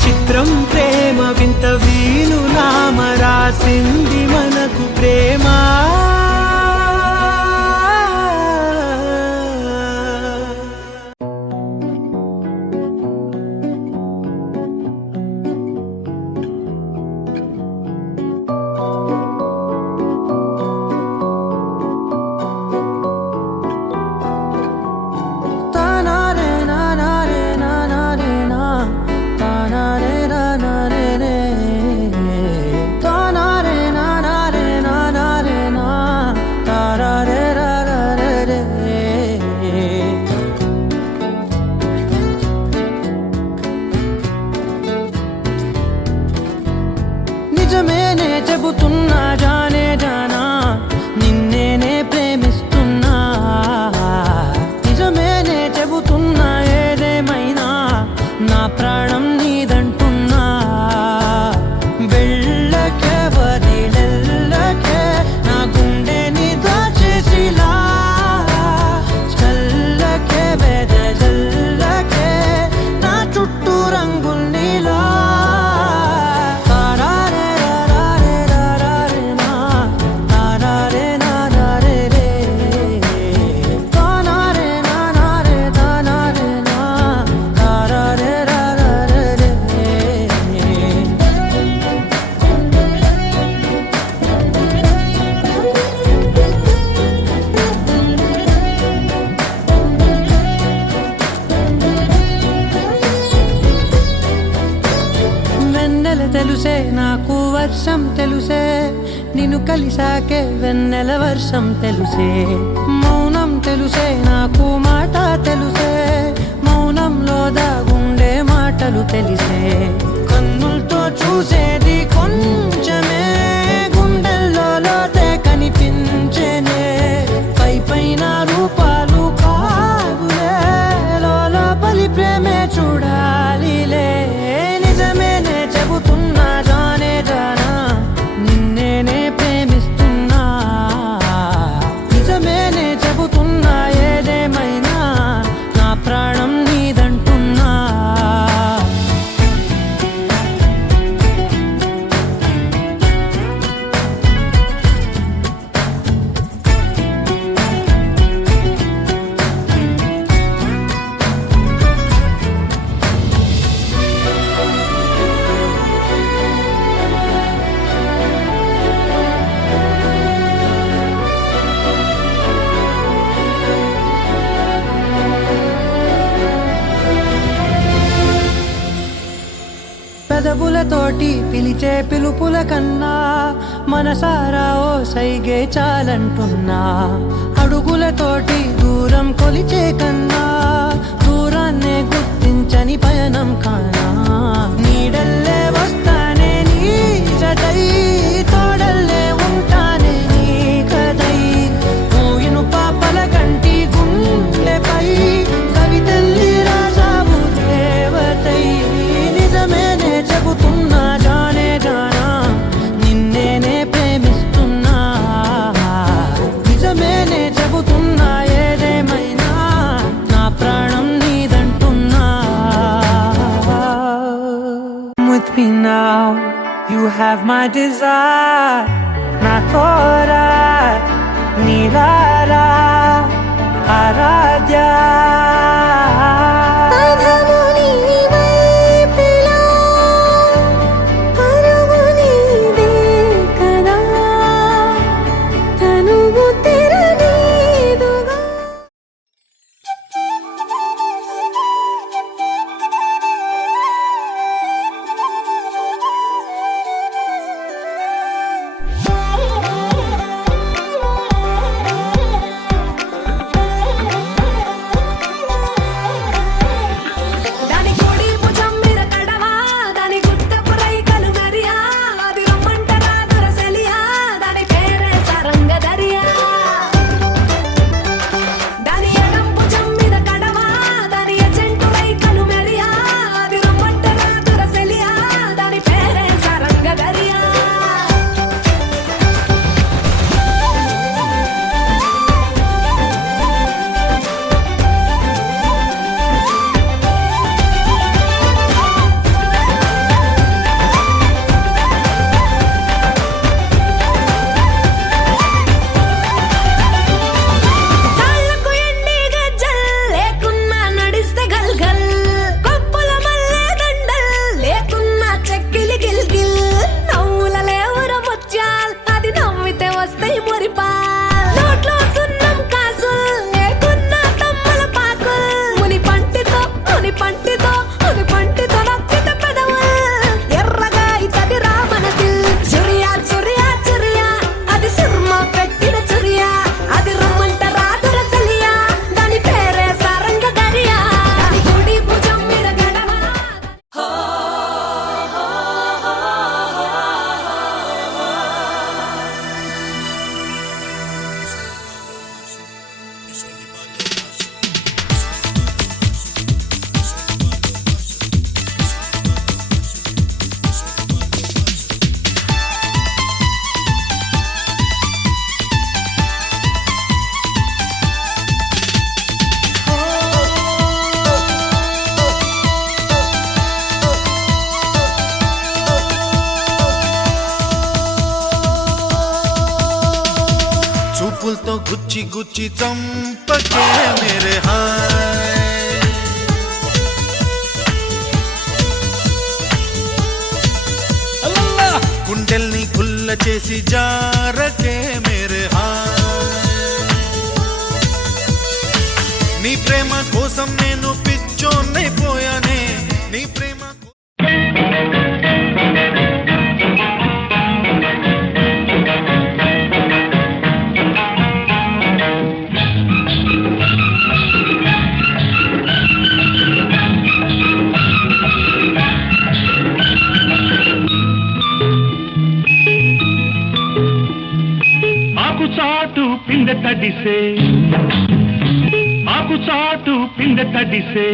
చిత్రం ప్రేమ వింత వీలు నామ రాసింది మనకు ప్రేమ na na వర్షం తెలుసే నిన్ను కలిసాకే వెన్నెల వర్షం తెలుసే మౌనం తెలుసే నాకు మాట తెలుసే మౌనంలో దాగుండే మాటలు తెలిసే కన్నులతో చూసేది కొంచెమే గుండెల్లో లోతే కనిపించేనే పై పైన రూపాలు కాదులే లోపలి ప్రేమే చూడాలిలే నిజమేనే చెబుతున్నా జానే జానా నిన్నేనే ప్రేమిస్తున్నా నిజమేనే చెబుతున్నా ఏదేమైనా నా ప్రాణం నీదంటున్నా పెదవులతోటి పిలిచే పిలుపుల కన్నా మనసారా ఓ సైగే చాలంటున్నా అడుగులతోటి దూరం కొలిచే కన్నా దూరాన్నే గుర్తించని పయనం కానా నీడల్లే వస్తానే నీ జతై తోడల్లే ఉంటానే నీ కదై మూయిను పాపల కంటి గుండెపై కవితల్లి రాజావు దేవతై నిజమేనే చెబుతున్నా జానే జానా నిన్నేనే ప్రేమిస్తున్నా నిజమేనే చెబుతున్నా ఏదేమైనా నా ప్రాణం నీదంటున్నా With me now you have my desire నా తోరా నీరారా ఆరాధ్య చూపులతో గుచ్చి గుచ్చి చంపకే మేరే హాయ్ గుండెల్ని గుల్ల చేసి జారకే మేరే హాయ్ నీ ప్రేమ కోసం నేను పిచ్చోన్నైపోయానే నీ ప్రేమ తడిసే ఆకు చాటు పిండ తడిసే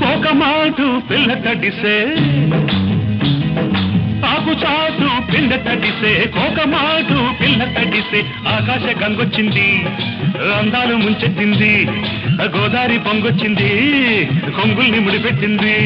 కోకమాటు పిల్ల తడిసే ఆకు చాటు పిండ తడిసే కోకమాటు పిల్ల తడిసే ఆకాశ గంగొచ్చింది అందాలు ముంచెత్తింది గోదావరి పొంగొచ్చింది కొంగుల్ని ముడిపెట్టింది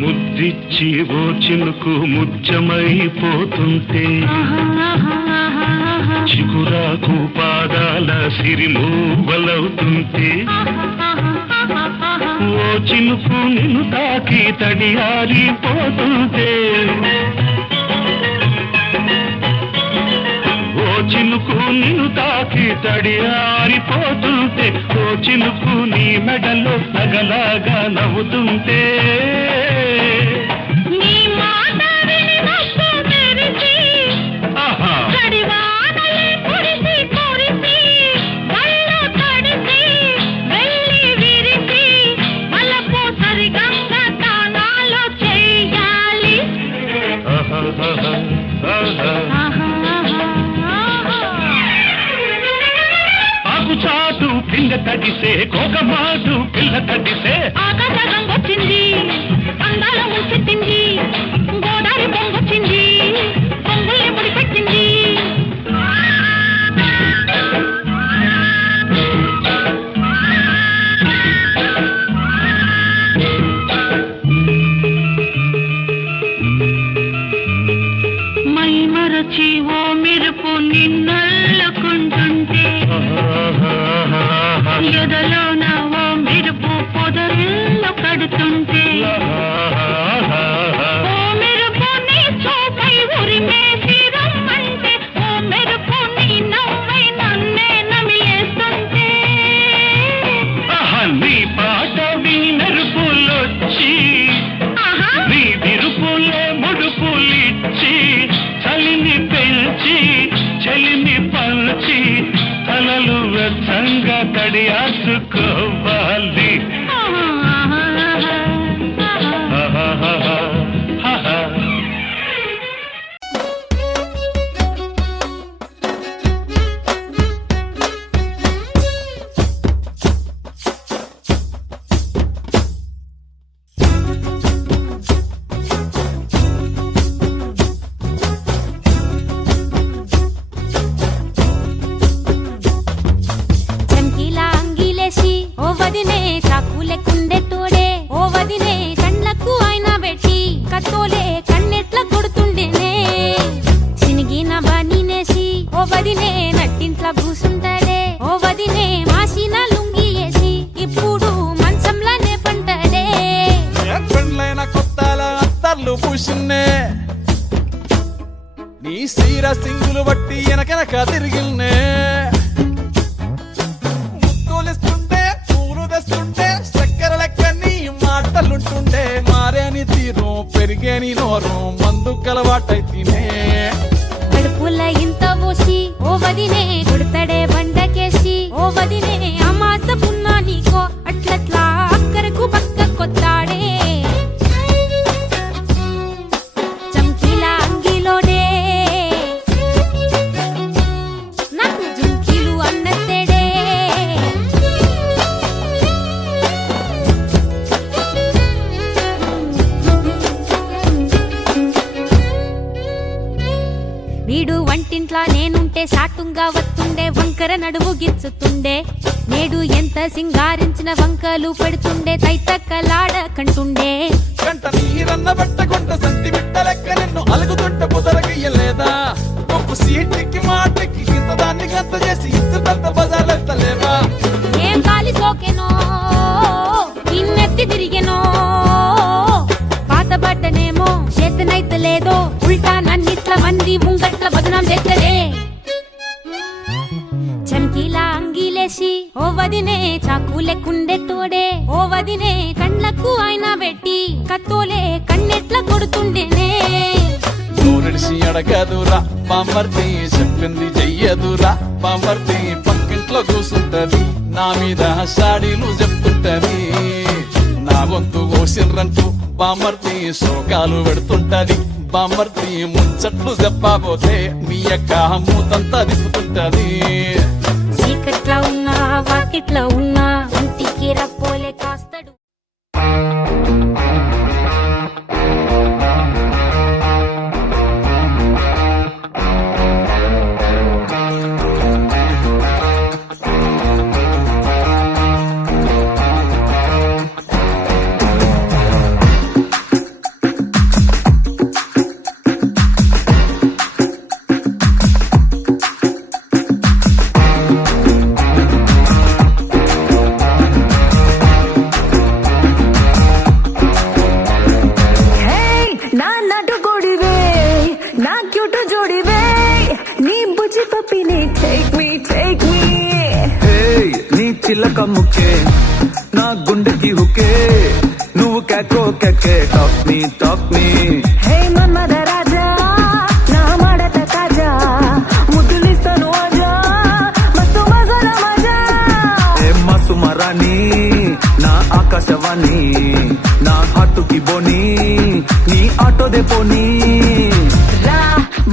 ముద్దిచ్చి ఓ చినుకు ముచ్చమైపోతుంటే చిగురాకు పాదాల సిరిమూవలవుతుంటే ఓ చినుకు నిన్ను తాకి తడియారిపోతుంటే ఓ చినుకు నిన్ను తాకి తడియారిపోతుంటే ఓ చినుకు నీ మెడలో నగలాగా నవ్వుతుంటే ఆకు చాటు పిండ తడిసే కోకమాటు పిల్ల తడిసే ఆకాశం వచ్చింది అందాల ముంచెత్తింది గోదావరి పొంగొచ్చింది పొంగుల్ని ముడిపెట్టింది మై మరచి ఓ మెరుపు నిన్నల్లుకుంటుంటే ఎదలోన ఓ మెరుపు పొదరిల్లు కడుతుంటే ఓ మెరుపు నీ చూపై ఉరిమేసి రమ్మంటే ఓ మెరుపు నీ నవ్వై నన్నే నమిలేస్తుంటే నీ పాట నీ మెరుపులొచ్చి నీ విరుపులే ముడుపులిచ్చి చలిని పెంచి చలిని పంచి తలలు వెచ్చంగా తడియాసుకోవాలి చంకీలా అంగిలేసి ఓ వదినే చాకులే కుండే తోడే ఓ వదినే కండ్లకు అయినా పెట్టి కత్తోలే కన్నెట్ల కొడుతుండేనే సినిగిన బానినేసి ఓ వదినే నట్టింట్ల కూసుంటాడే ఓ వదినే మాసిన లుంగి వేసి ఇప్పుడు మంచంలానే పంటాడే పెండ్లైన కొత్తాల అత్తర్లు పూసిన్నే నీ సీర సింగులు బట్టి వెనకనక తిరిగిల్నే ముత్తులిస్తుంటే పూలు తెస్తుంటే చక్కెర లెక్క నీ మాటలుంటుండే మారేని తీరు పెరిగేని నోరు మందు కలవాటైతేనే కడుపుల ఇంత పోసి ఓ వదినే కొడతాడే బండకేసి ఓ వదినే అమాస పున్నా నీకో అట్లట్లా అక్కరకు పక్క కొత్తాడే చంకీలా అంగిలోడే నాకు జుంకీలు అన్నత్తేడే వీడు వంటింట్లా నేనుంటే సాటుంగా వస్తుండే వంకర నడువు గిచ్చుతుండే నేడు ఎంత సింగారించిన వంకలు పెడుతుండే తైతక్కలాడ కంటుండే కంట నీరన్న బట్టకుంట సంతి బిడ్డ లెక్క నిన్ను అలుగుతుంట పుదరగయ్యలేదా ఒప్పు సీటికి మాటకి ఇంత దాన్ని గంత చేసి ఇద్దరు బజార్లెత్తలేవా ఏం కాలి సోకెనో ఇన్నెత్తి తిరిగెనో పాతబడ్డనేమో చేతనైతే లేదో ఉల్టా నన్నిట్ల మంది ముంగట్ల బదనాం చేస్తదే వదినే చాకులెక్కుండే తోడే ఓ వదినే కండ్లకు ఆయన పెట్టి కత్తోలే కన్నెట్ల కొడుతుండేనే నోరెడిసి అడగదురా బామర్ది చెప్పింది చెయ్యదురా బామర్ది పక్కింట్లో కూసుంటది నా మీద సాడీలు చెప్తుంటది నా గొంతు కోసిర్రంటూ బామర్ది శోకాలు పెడుతుంటది బామర్ది ముచ్చట్లు చెప్పబోతే మీ యొక్క మూతంతా దిప్పుతుంటది చీకట్లా ఉన్నా వాకిట్లా ఉన్నా ఇంటికి రప్పోలే కాస్తడు చిల్లక ముక్కే నా గుండెకి హుకే నువ్వు కేకో కేకే టాక్ మీ హే మన్మథ రాజా నా మడత కాజా ముద్దులిస్తాను ఆజా మస్తు మజాల మజా ఏ మసు మరాని నా ఆకాశవాణి నా హాటుకి బోని నీ ఆటో దే పోనీ రా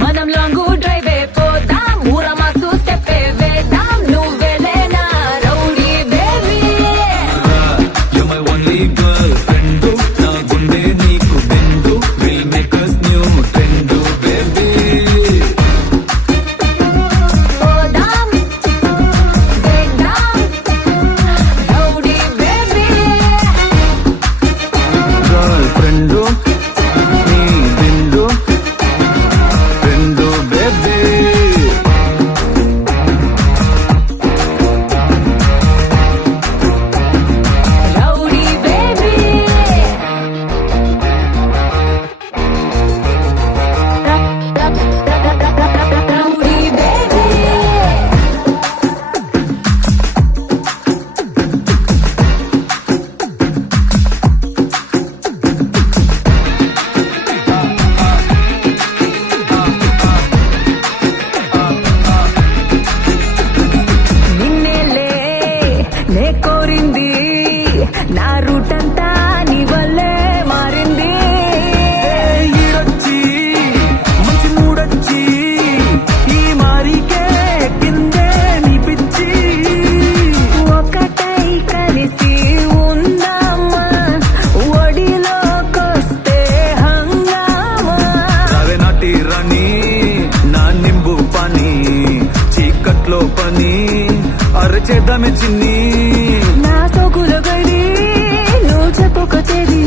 మనం లాంగ్ డ్రైవ్ పోదాం ఊర మాసు స్టెప్ వేద్దాం నువ్వెలే నా rowdy baby You're my only girlfriend నా గుండె నీకు బెందు will make us new trend baby పోదాం వేద్దాం రౌడీ బేబీ girlfriend నీ బిందు రెండు baby rowdy baby rowdy baby నిన్నేలే నే కోరింది నా రూట్ అంతా నీ వల్లే మారింది ఈడొచ్చి మంచి మూడొచ్చి ఈ మారికే కిందే నీ పిచ్చి ఒకటై కలిసి ఉందామా ఒడిలోకొస్తే హంగామా రావే నాటి రాణి నా నింబు పని చీకట్లో పని అరచేద్దామే చిన్ని నా సోకులు గడి నువ్వు చెప్పుకొచ్చేది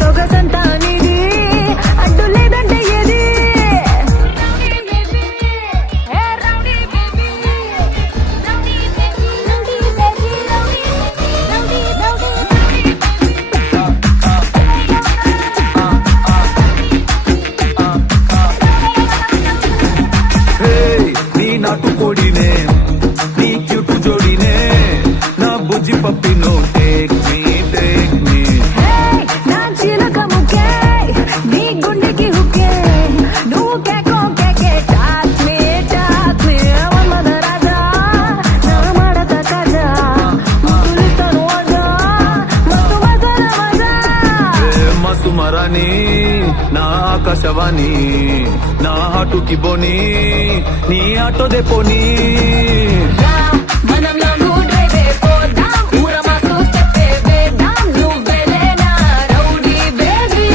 సొగసంతా నీది అడ్డు లేదంటే ఏది హే నీ నాటు కోడినే నీ క్యూటు జోడినే నా బుజ్జి పప్పినో టేక్ మీ నా చిలక ముక్కే నీ గుండెకి హుక్కే నువ్వు కేకో కేకే టాక్ మీ మన్మథ రాజా నా మడత కాజా ముద్దులిస్తాను ఆజా మస్తు మజాల మజా మసు మరాని నా ఆకాశవాణి నా హాటుకి బోని నీ ఆటో దే పోనీ రా మనం లాంగ్ డ్రైవ్ పోదాం ఊర మాసు స్టెప్ వేద్దాం నువ్వెలే నా rowdy baby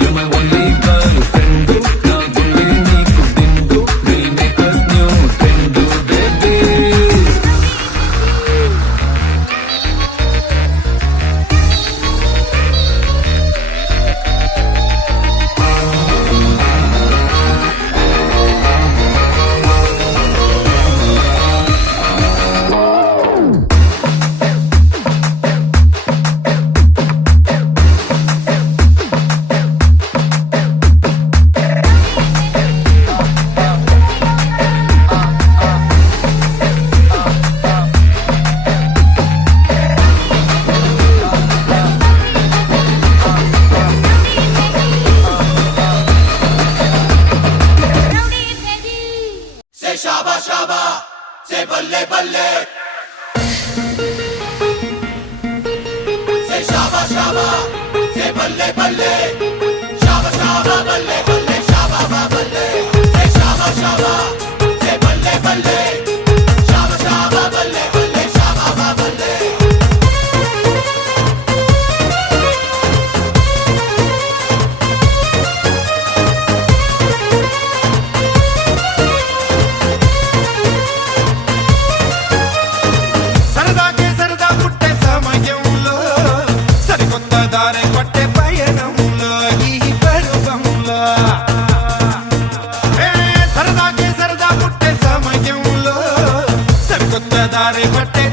You're my only girlfriend నా గుండె నీకు బిందు will make us new trend baby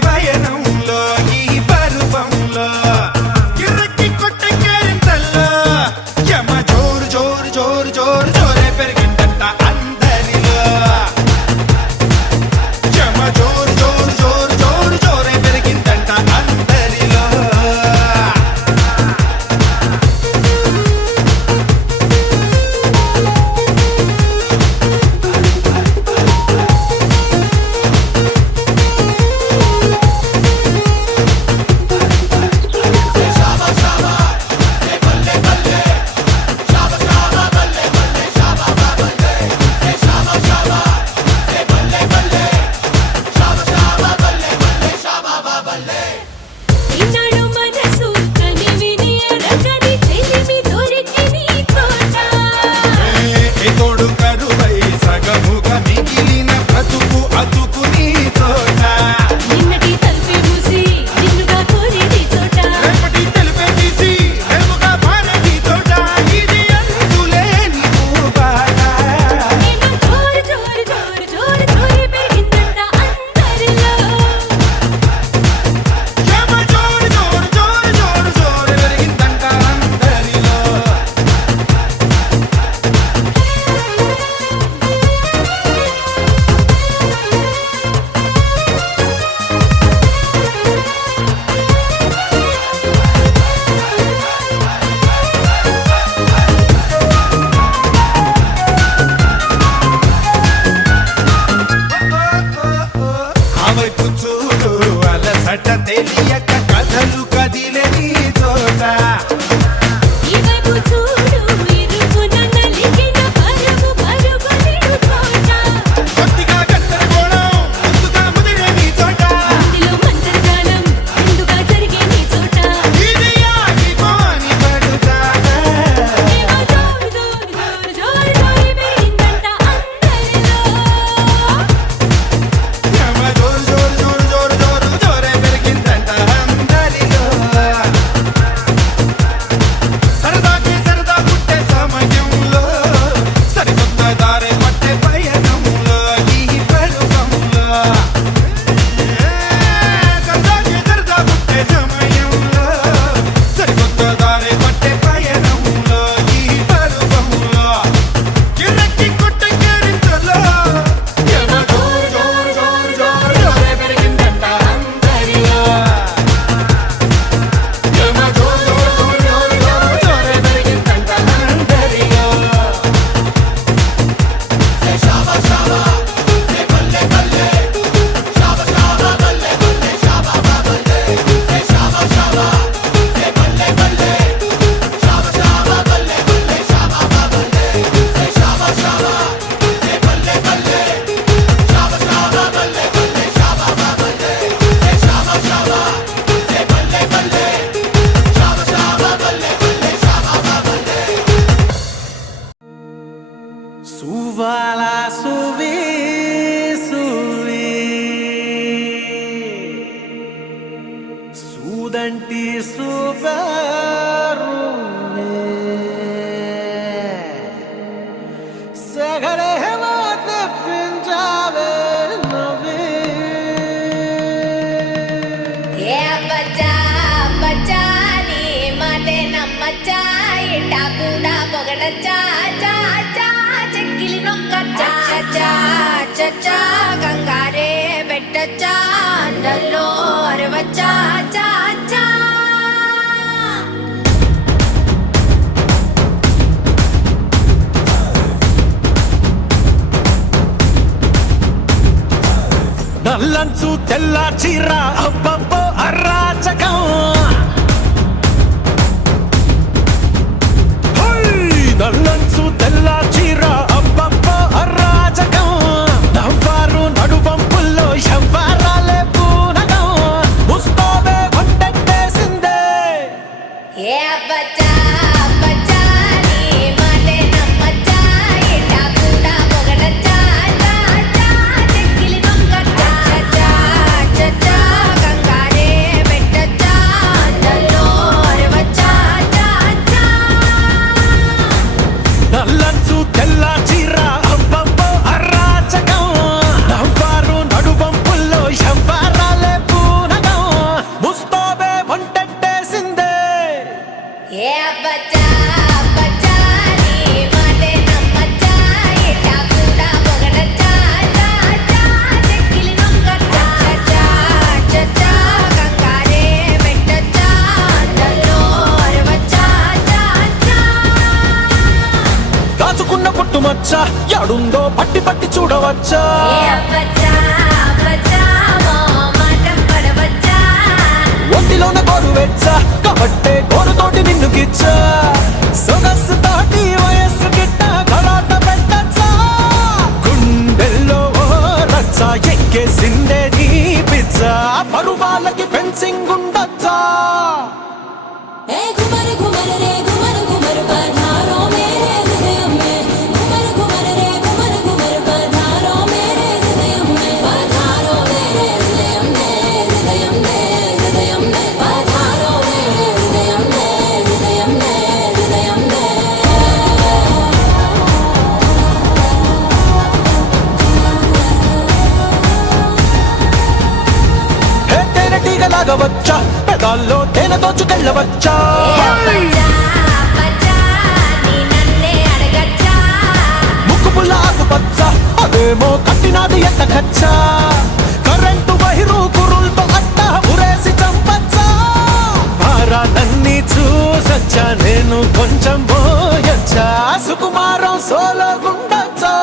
పయనంలో ఈ పరువంలో కిర్రకి కొట్టే కేరింతల్లో యమ జోరు జోరు జోరు జోరు జోరే పెరిగిందంట అందరిలో యమ జోరు జోరు జోరు జోరు జోరే పెరిగిందంట అందరిలో ఈనాడు మనసు కని విని ఎరగని తెలివి దొరికి నీ తోట ఏ తోడు కరువై సగముగా మిగిలిన బ్రతుకు అతుకుని చోట నిన్నటి తలుపే మూసి నిన్నుగా కోరేది చోట రేపటి తెలిపే తీసి రేపుగా మారేది చోట ఇది అందులేని ఊబాట ఏమో జోరు జోరు జోరు జోరు జోరు పెరిగిందంట అందరిలో యమ జోరు జోరు జోరు జోరు జోరు పెరిగిందంట అందరిలో ఆ వైపు చూడు అలసట తెలియక కథలు కదిలే నీ చోట ఈ వైపు చూడు ఇరుకున నలిగిన పరుగు పరుగు నిడు చోట కొద్దిగా గందరగోళం ముందుగా ముదిరే నీ చోట ఇందులో మంత్రజాలం ముందుగా జరిగే నీ చోట ఇది ఆగిపోని పడుతాన ఏమో జోరు జోరు జోరు జోరు జోరు పెరిగిందంట అందరిలో యమ జోరు జోరు జోరు జోరు జోరు జోరే పెరిగిందంట అందరిలో సరదాకి సరదా పుట్టే సమయంలో సరికొత్త దారి పట్టే పయనంలో ఈ పరువంలో సరదాకి సరదా పుట్టే సమయంలో సరికొత్త దారి పట్టే పయనంలో ఈ పరువంలో కిర్రకి కొట్టే కేరింతలో యమ జోరు జోరు జోరు జోరు జోరే పెరిగిందంట అందరిలో యమ జోరు జోరు జోరు జోరు జోరే పెరిగిందంట అందరిలో సువాలా సువి సువి సూదంటి సుబరు సగరే హేమత పింజావే నవే ఏ బచ్చా బచ్చా నీ మాటే నమ్మచ్చా ఇట్టా కూడా పొగడచ్చా చా చా చెక్కిలి నొక్కచ్చా చా చచ్చా గంగారే పెట్టచ్చా అందల్లో అరవచ్చా చా చా నల్లంచు తెల్ల చీర అబ్బబ్బో అరాచకం నల్లంచు తెల్ల చీర అబ్బబ్బో అరాచకం నవ్వారు నడువంపుల్లో ఎవ్వారాలే పూనగం ముస్తాబే వంటెట్టేసిందే ఏ బచ్చా బచ్చా నీ మాటే నమ్మచ్చా ఇట్టా కూడా పొగడచ్చా చా చా చెక్కిలి నొక్కచ్చా చా చచ్చా పట్టవచ్చా, యాడుందో పట్టి పట్టి చూడవచ్చా. ఒంటిలోన గోరు వెచ్చా, కాబట్టే గోరుతోటి నిన్ను గిచ్చా. సొగస్సు తోటి వయస్సు గిట్ట గలాట పెట్టచ్చా. గుండెల్లో ఓ రచ్చ ఎక్కేసిందే నీ పిచ్చ. పరువాలకి ఫెన్సింగ్ ఉండొచ్చా. లాగవచ్చా, పెదాల్లో తేనె దోచుకెళ్ళవచ్చా. ముక్కు పుల్ల ఆకుపచ్చ, అదేమో కట్టినాది ఎంత ఖచ్చా. కరెంటు వైరు కురులతో అట్ట ఉరేసి చంపచ్చా. భారాలన్నీ చూసొచ్చా, నేను కొంచెం పోయొచ్చా. సుకుమారం సోలో గుండొచ్చా.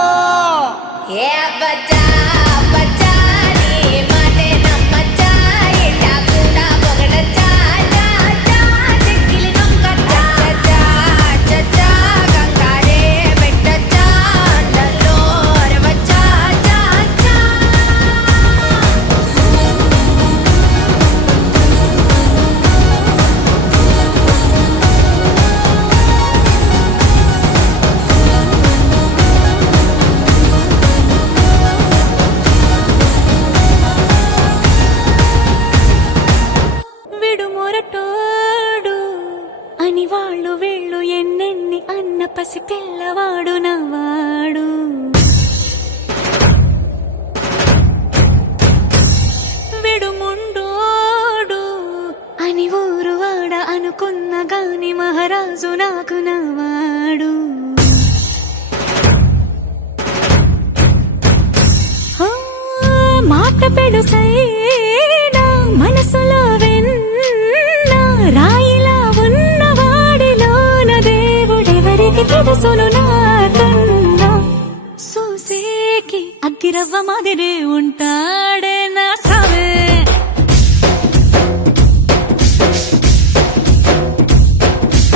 అని వాళ్ళు వీళ్ళు ఎన్నెన్ని అన్న పసి పిల్లవాడు నవాడు. విడుముండోడు అని ఊరు వాడ అనుకున్న గాని మహారాజు నాకు నవాడు. మాట పెడుసైనా మనసులో వెన్న రాయిలా ఉన్నవాడిలోన దేవుడెవరికి తెలుసును నాకన్నా. సూసేకి అగ్గిరవ్వ మాదిరే ఉంటాడే నా సావే.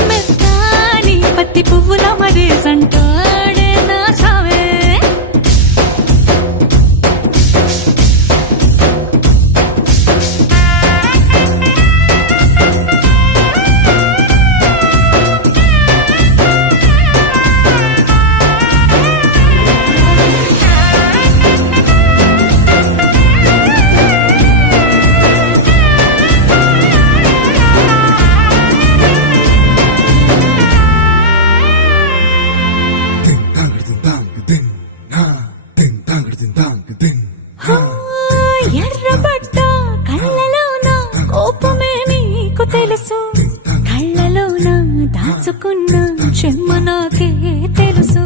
మెత్తాని పత్తి పువ్వుల మరి సంటాడే నా సావే. ఎర్రబడ్డ కళ్ళలోన కోపమే నీకు తెలుసు. కళ్ళలోన దాచుకున్న చెమ్మ నాకే తెలుసు.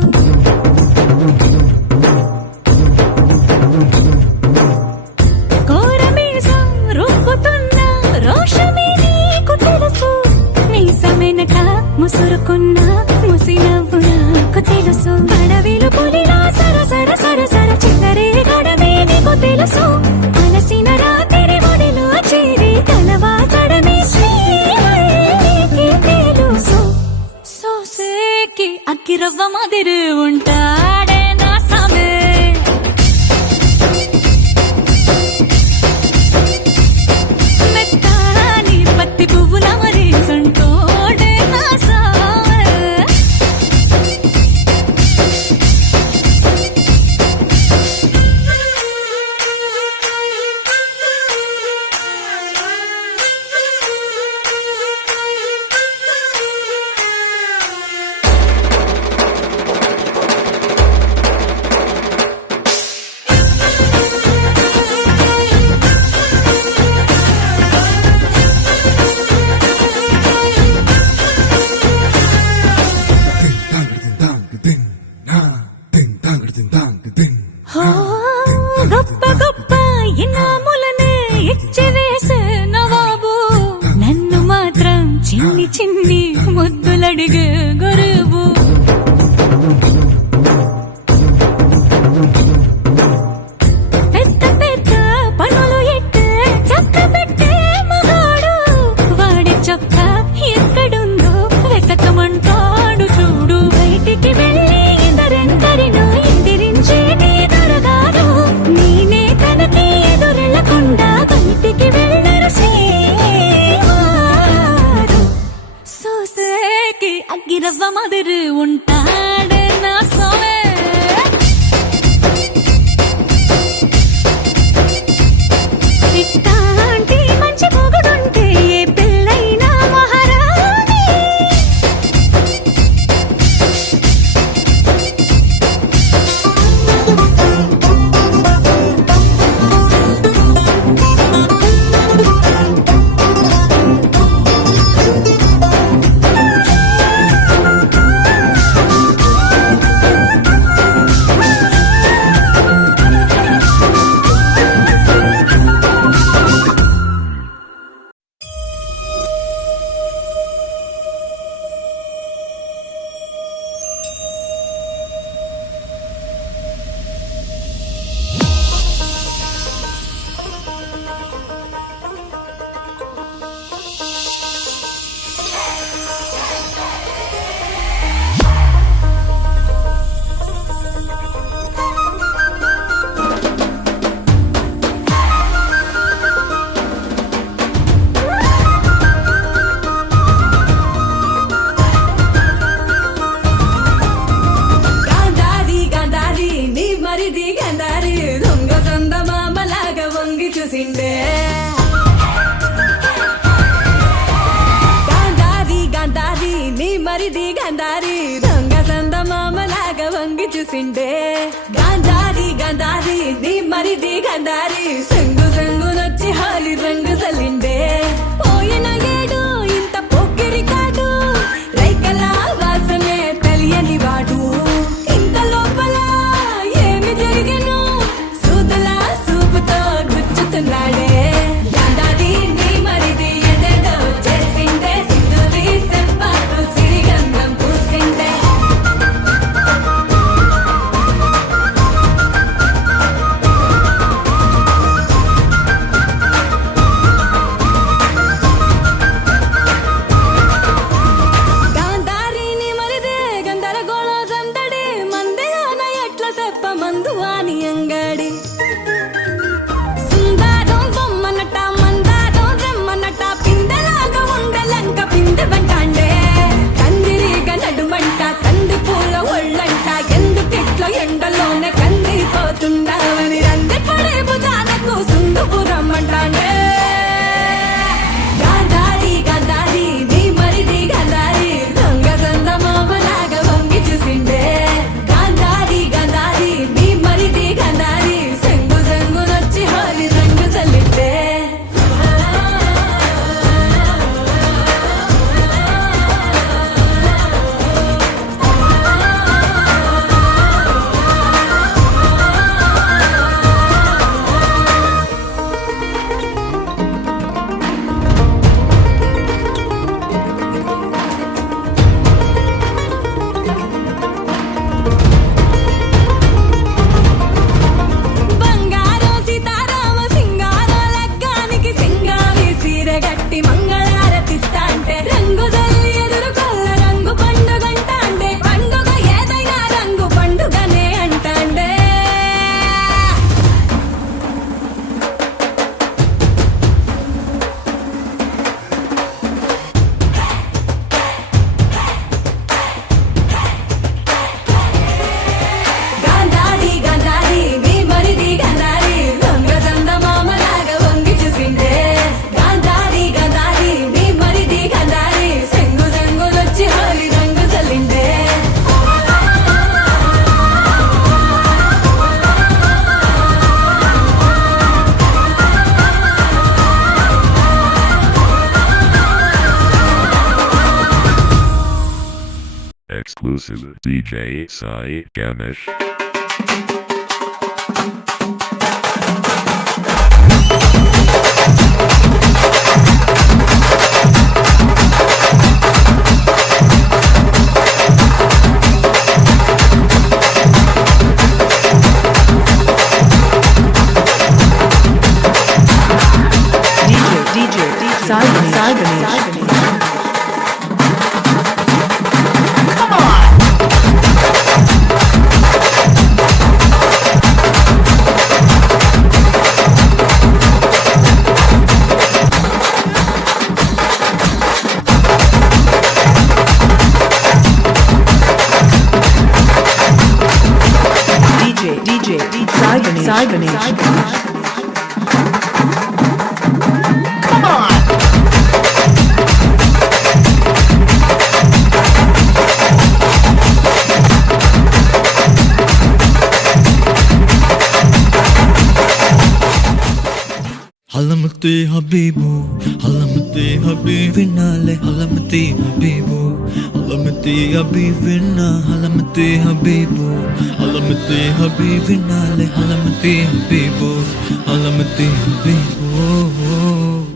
కోరమీసం రుబ్బుతున్న రోషమే నీకు తెలుసు. మీసమెనక ముసురుకున్న ముసినవ్వు నాకు తెలుసు. అడవిలు పులిలా సరసర సరసర చిల్లరే గడమే నీకు తెలుసు. అలసిన రాత్రి ఒడిలో చేరి కలవాచడమే శ్రీకి తెలుసు. సోసేకి అగ్గిరవ్వ మాదిరి ఉంటాడే నా సామే. మెత్తాని పత్తి పువ్వుల మరి సంటోడే నా సామే. గొప్ప గొప్ప ఇనాములనే ఇచ్చి వేసే నవాబు. నన్ను మాత్రం చిన్ని చిన్ని ముద్దులడిగే గురువు. గంధారి సంగు సంగునొచ్చి హాలి రంగు సలిండే పోయిన ఏడు ఇంత పొక్కిరి కాడు రైకల వాసనే తెలియని వాడు ఇంత లోపల ఏమి జరిగెను సూదుల సూపుతో గుచ్చుతున్నాడే గంధారి నీ మరిది ఎదేదో చేసిందే సిద్ధుది సెంపాటు సిరిగంధం పూసిందే గాంధారిని మరిదే గందరగోళ సందడి మందిరాన ఎట్ల సెప్ప మందు అని అంగడి సుందరం బొమ్మనట మందారం రెమ్మనట పిందెలాగా ఉండలంక పిందె బంటాండే కందిరిగా నడుమంట కంది పూల ఒళ్ళంట ఎందుకిట్ల ఎండలోనే కందిపోతుండవని రంది పడే భుజాలకు సుందుకు రమ్మంటాండే గాంధారి గాంధారి నీ మరిది గాంధారి దొంగ సందమామలాగా వంగి చూసిండే గాంధారి గాంధారి నీ మరిది గాంధారి సంగు సంగునొచ్చి హోలీ రంగు చల్లిండే బంగారం సీతారామ సింగారం లగ్గానికి సింగావి సీర గట్టి మంగళారతిస్తా అంటే రంగు జల్లి ఎదురు కొల్ల రంగు పండుగంట అంటే పండుగ ఏదైనా రంగు పండుగనే అంటాండే గాంధారి గాంధారి నీ మరిది గాంధారి దొంగ సందమామలాగా వంగి చూసిండే గాంధారి గాంధారి నీ మరిది గాంధారి సంగు సంగులొచ్చి హోలీ రంగు చల్లిండే Exclusive DJ Sai Ganesh. Sai Ganesh. Halamati Habibu, Halamati Habibinale, Halamati Habibu, Halamati Habibina, Halamati Habibu, Halamati Habibinale, Halamati Habibu, Halamati Habibu.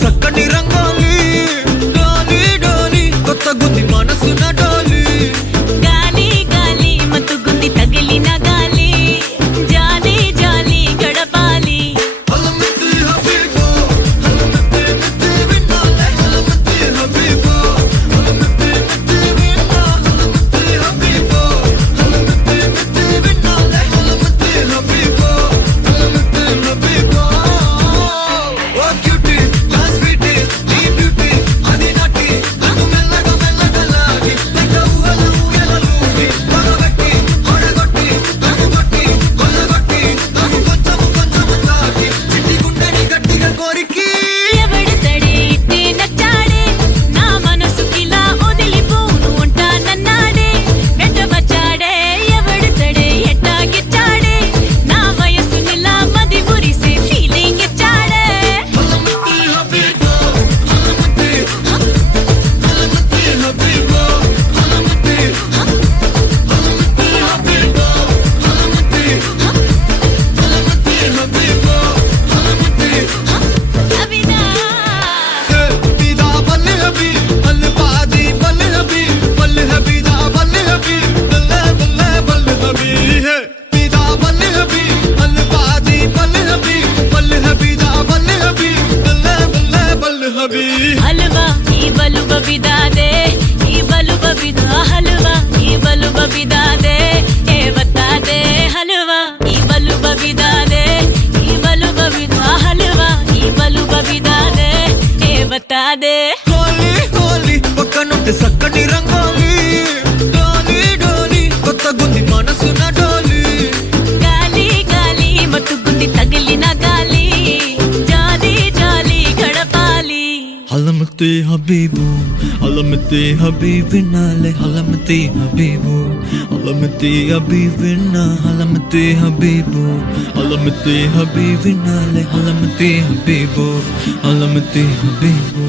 సక్కని రంగోలి డోలి డోలి కొత్త గుంది మనసున డోలి గాలి గాలి మత్తుగుంది తగిలిన గాలి జాలి జాలి గడపాలి హలమితి హబీబో హలమితి మితి వినాలి హబీబు అలమతి హబీబ్ వినాలే అలమతి హబీబు అలమతి హబీబ్ విన్నా అలమతి హబీబు అలమతి హబీబ్ వినాలే అలమతి హబీబు అలమతి హబీబు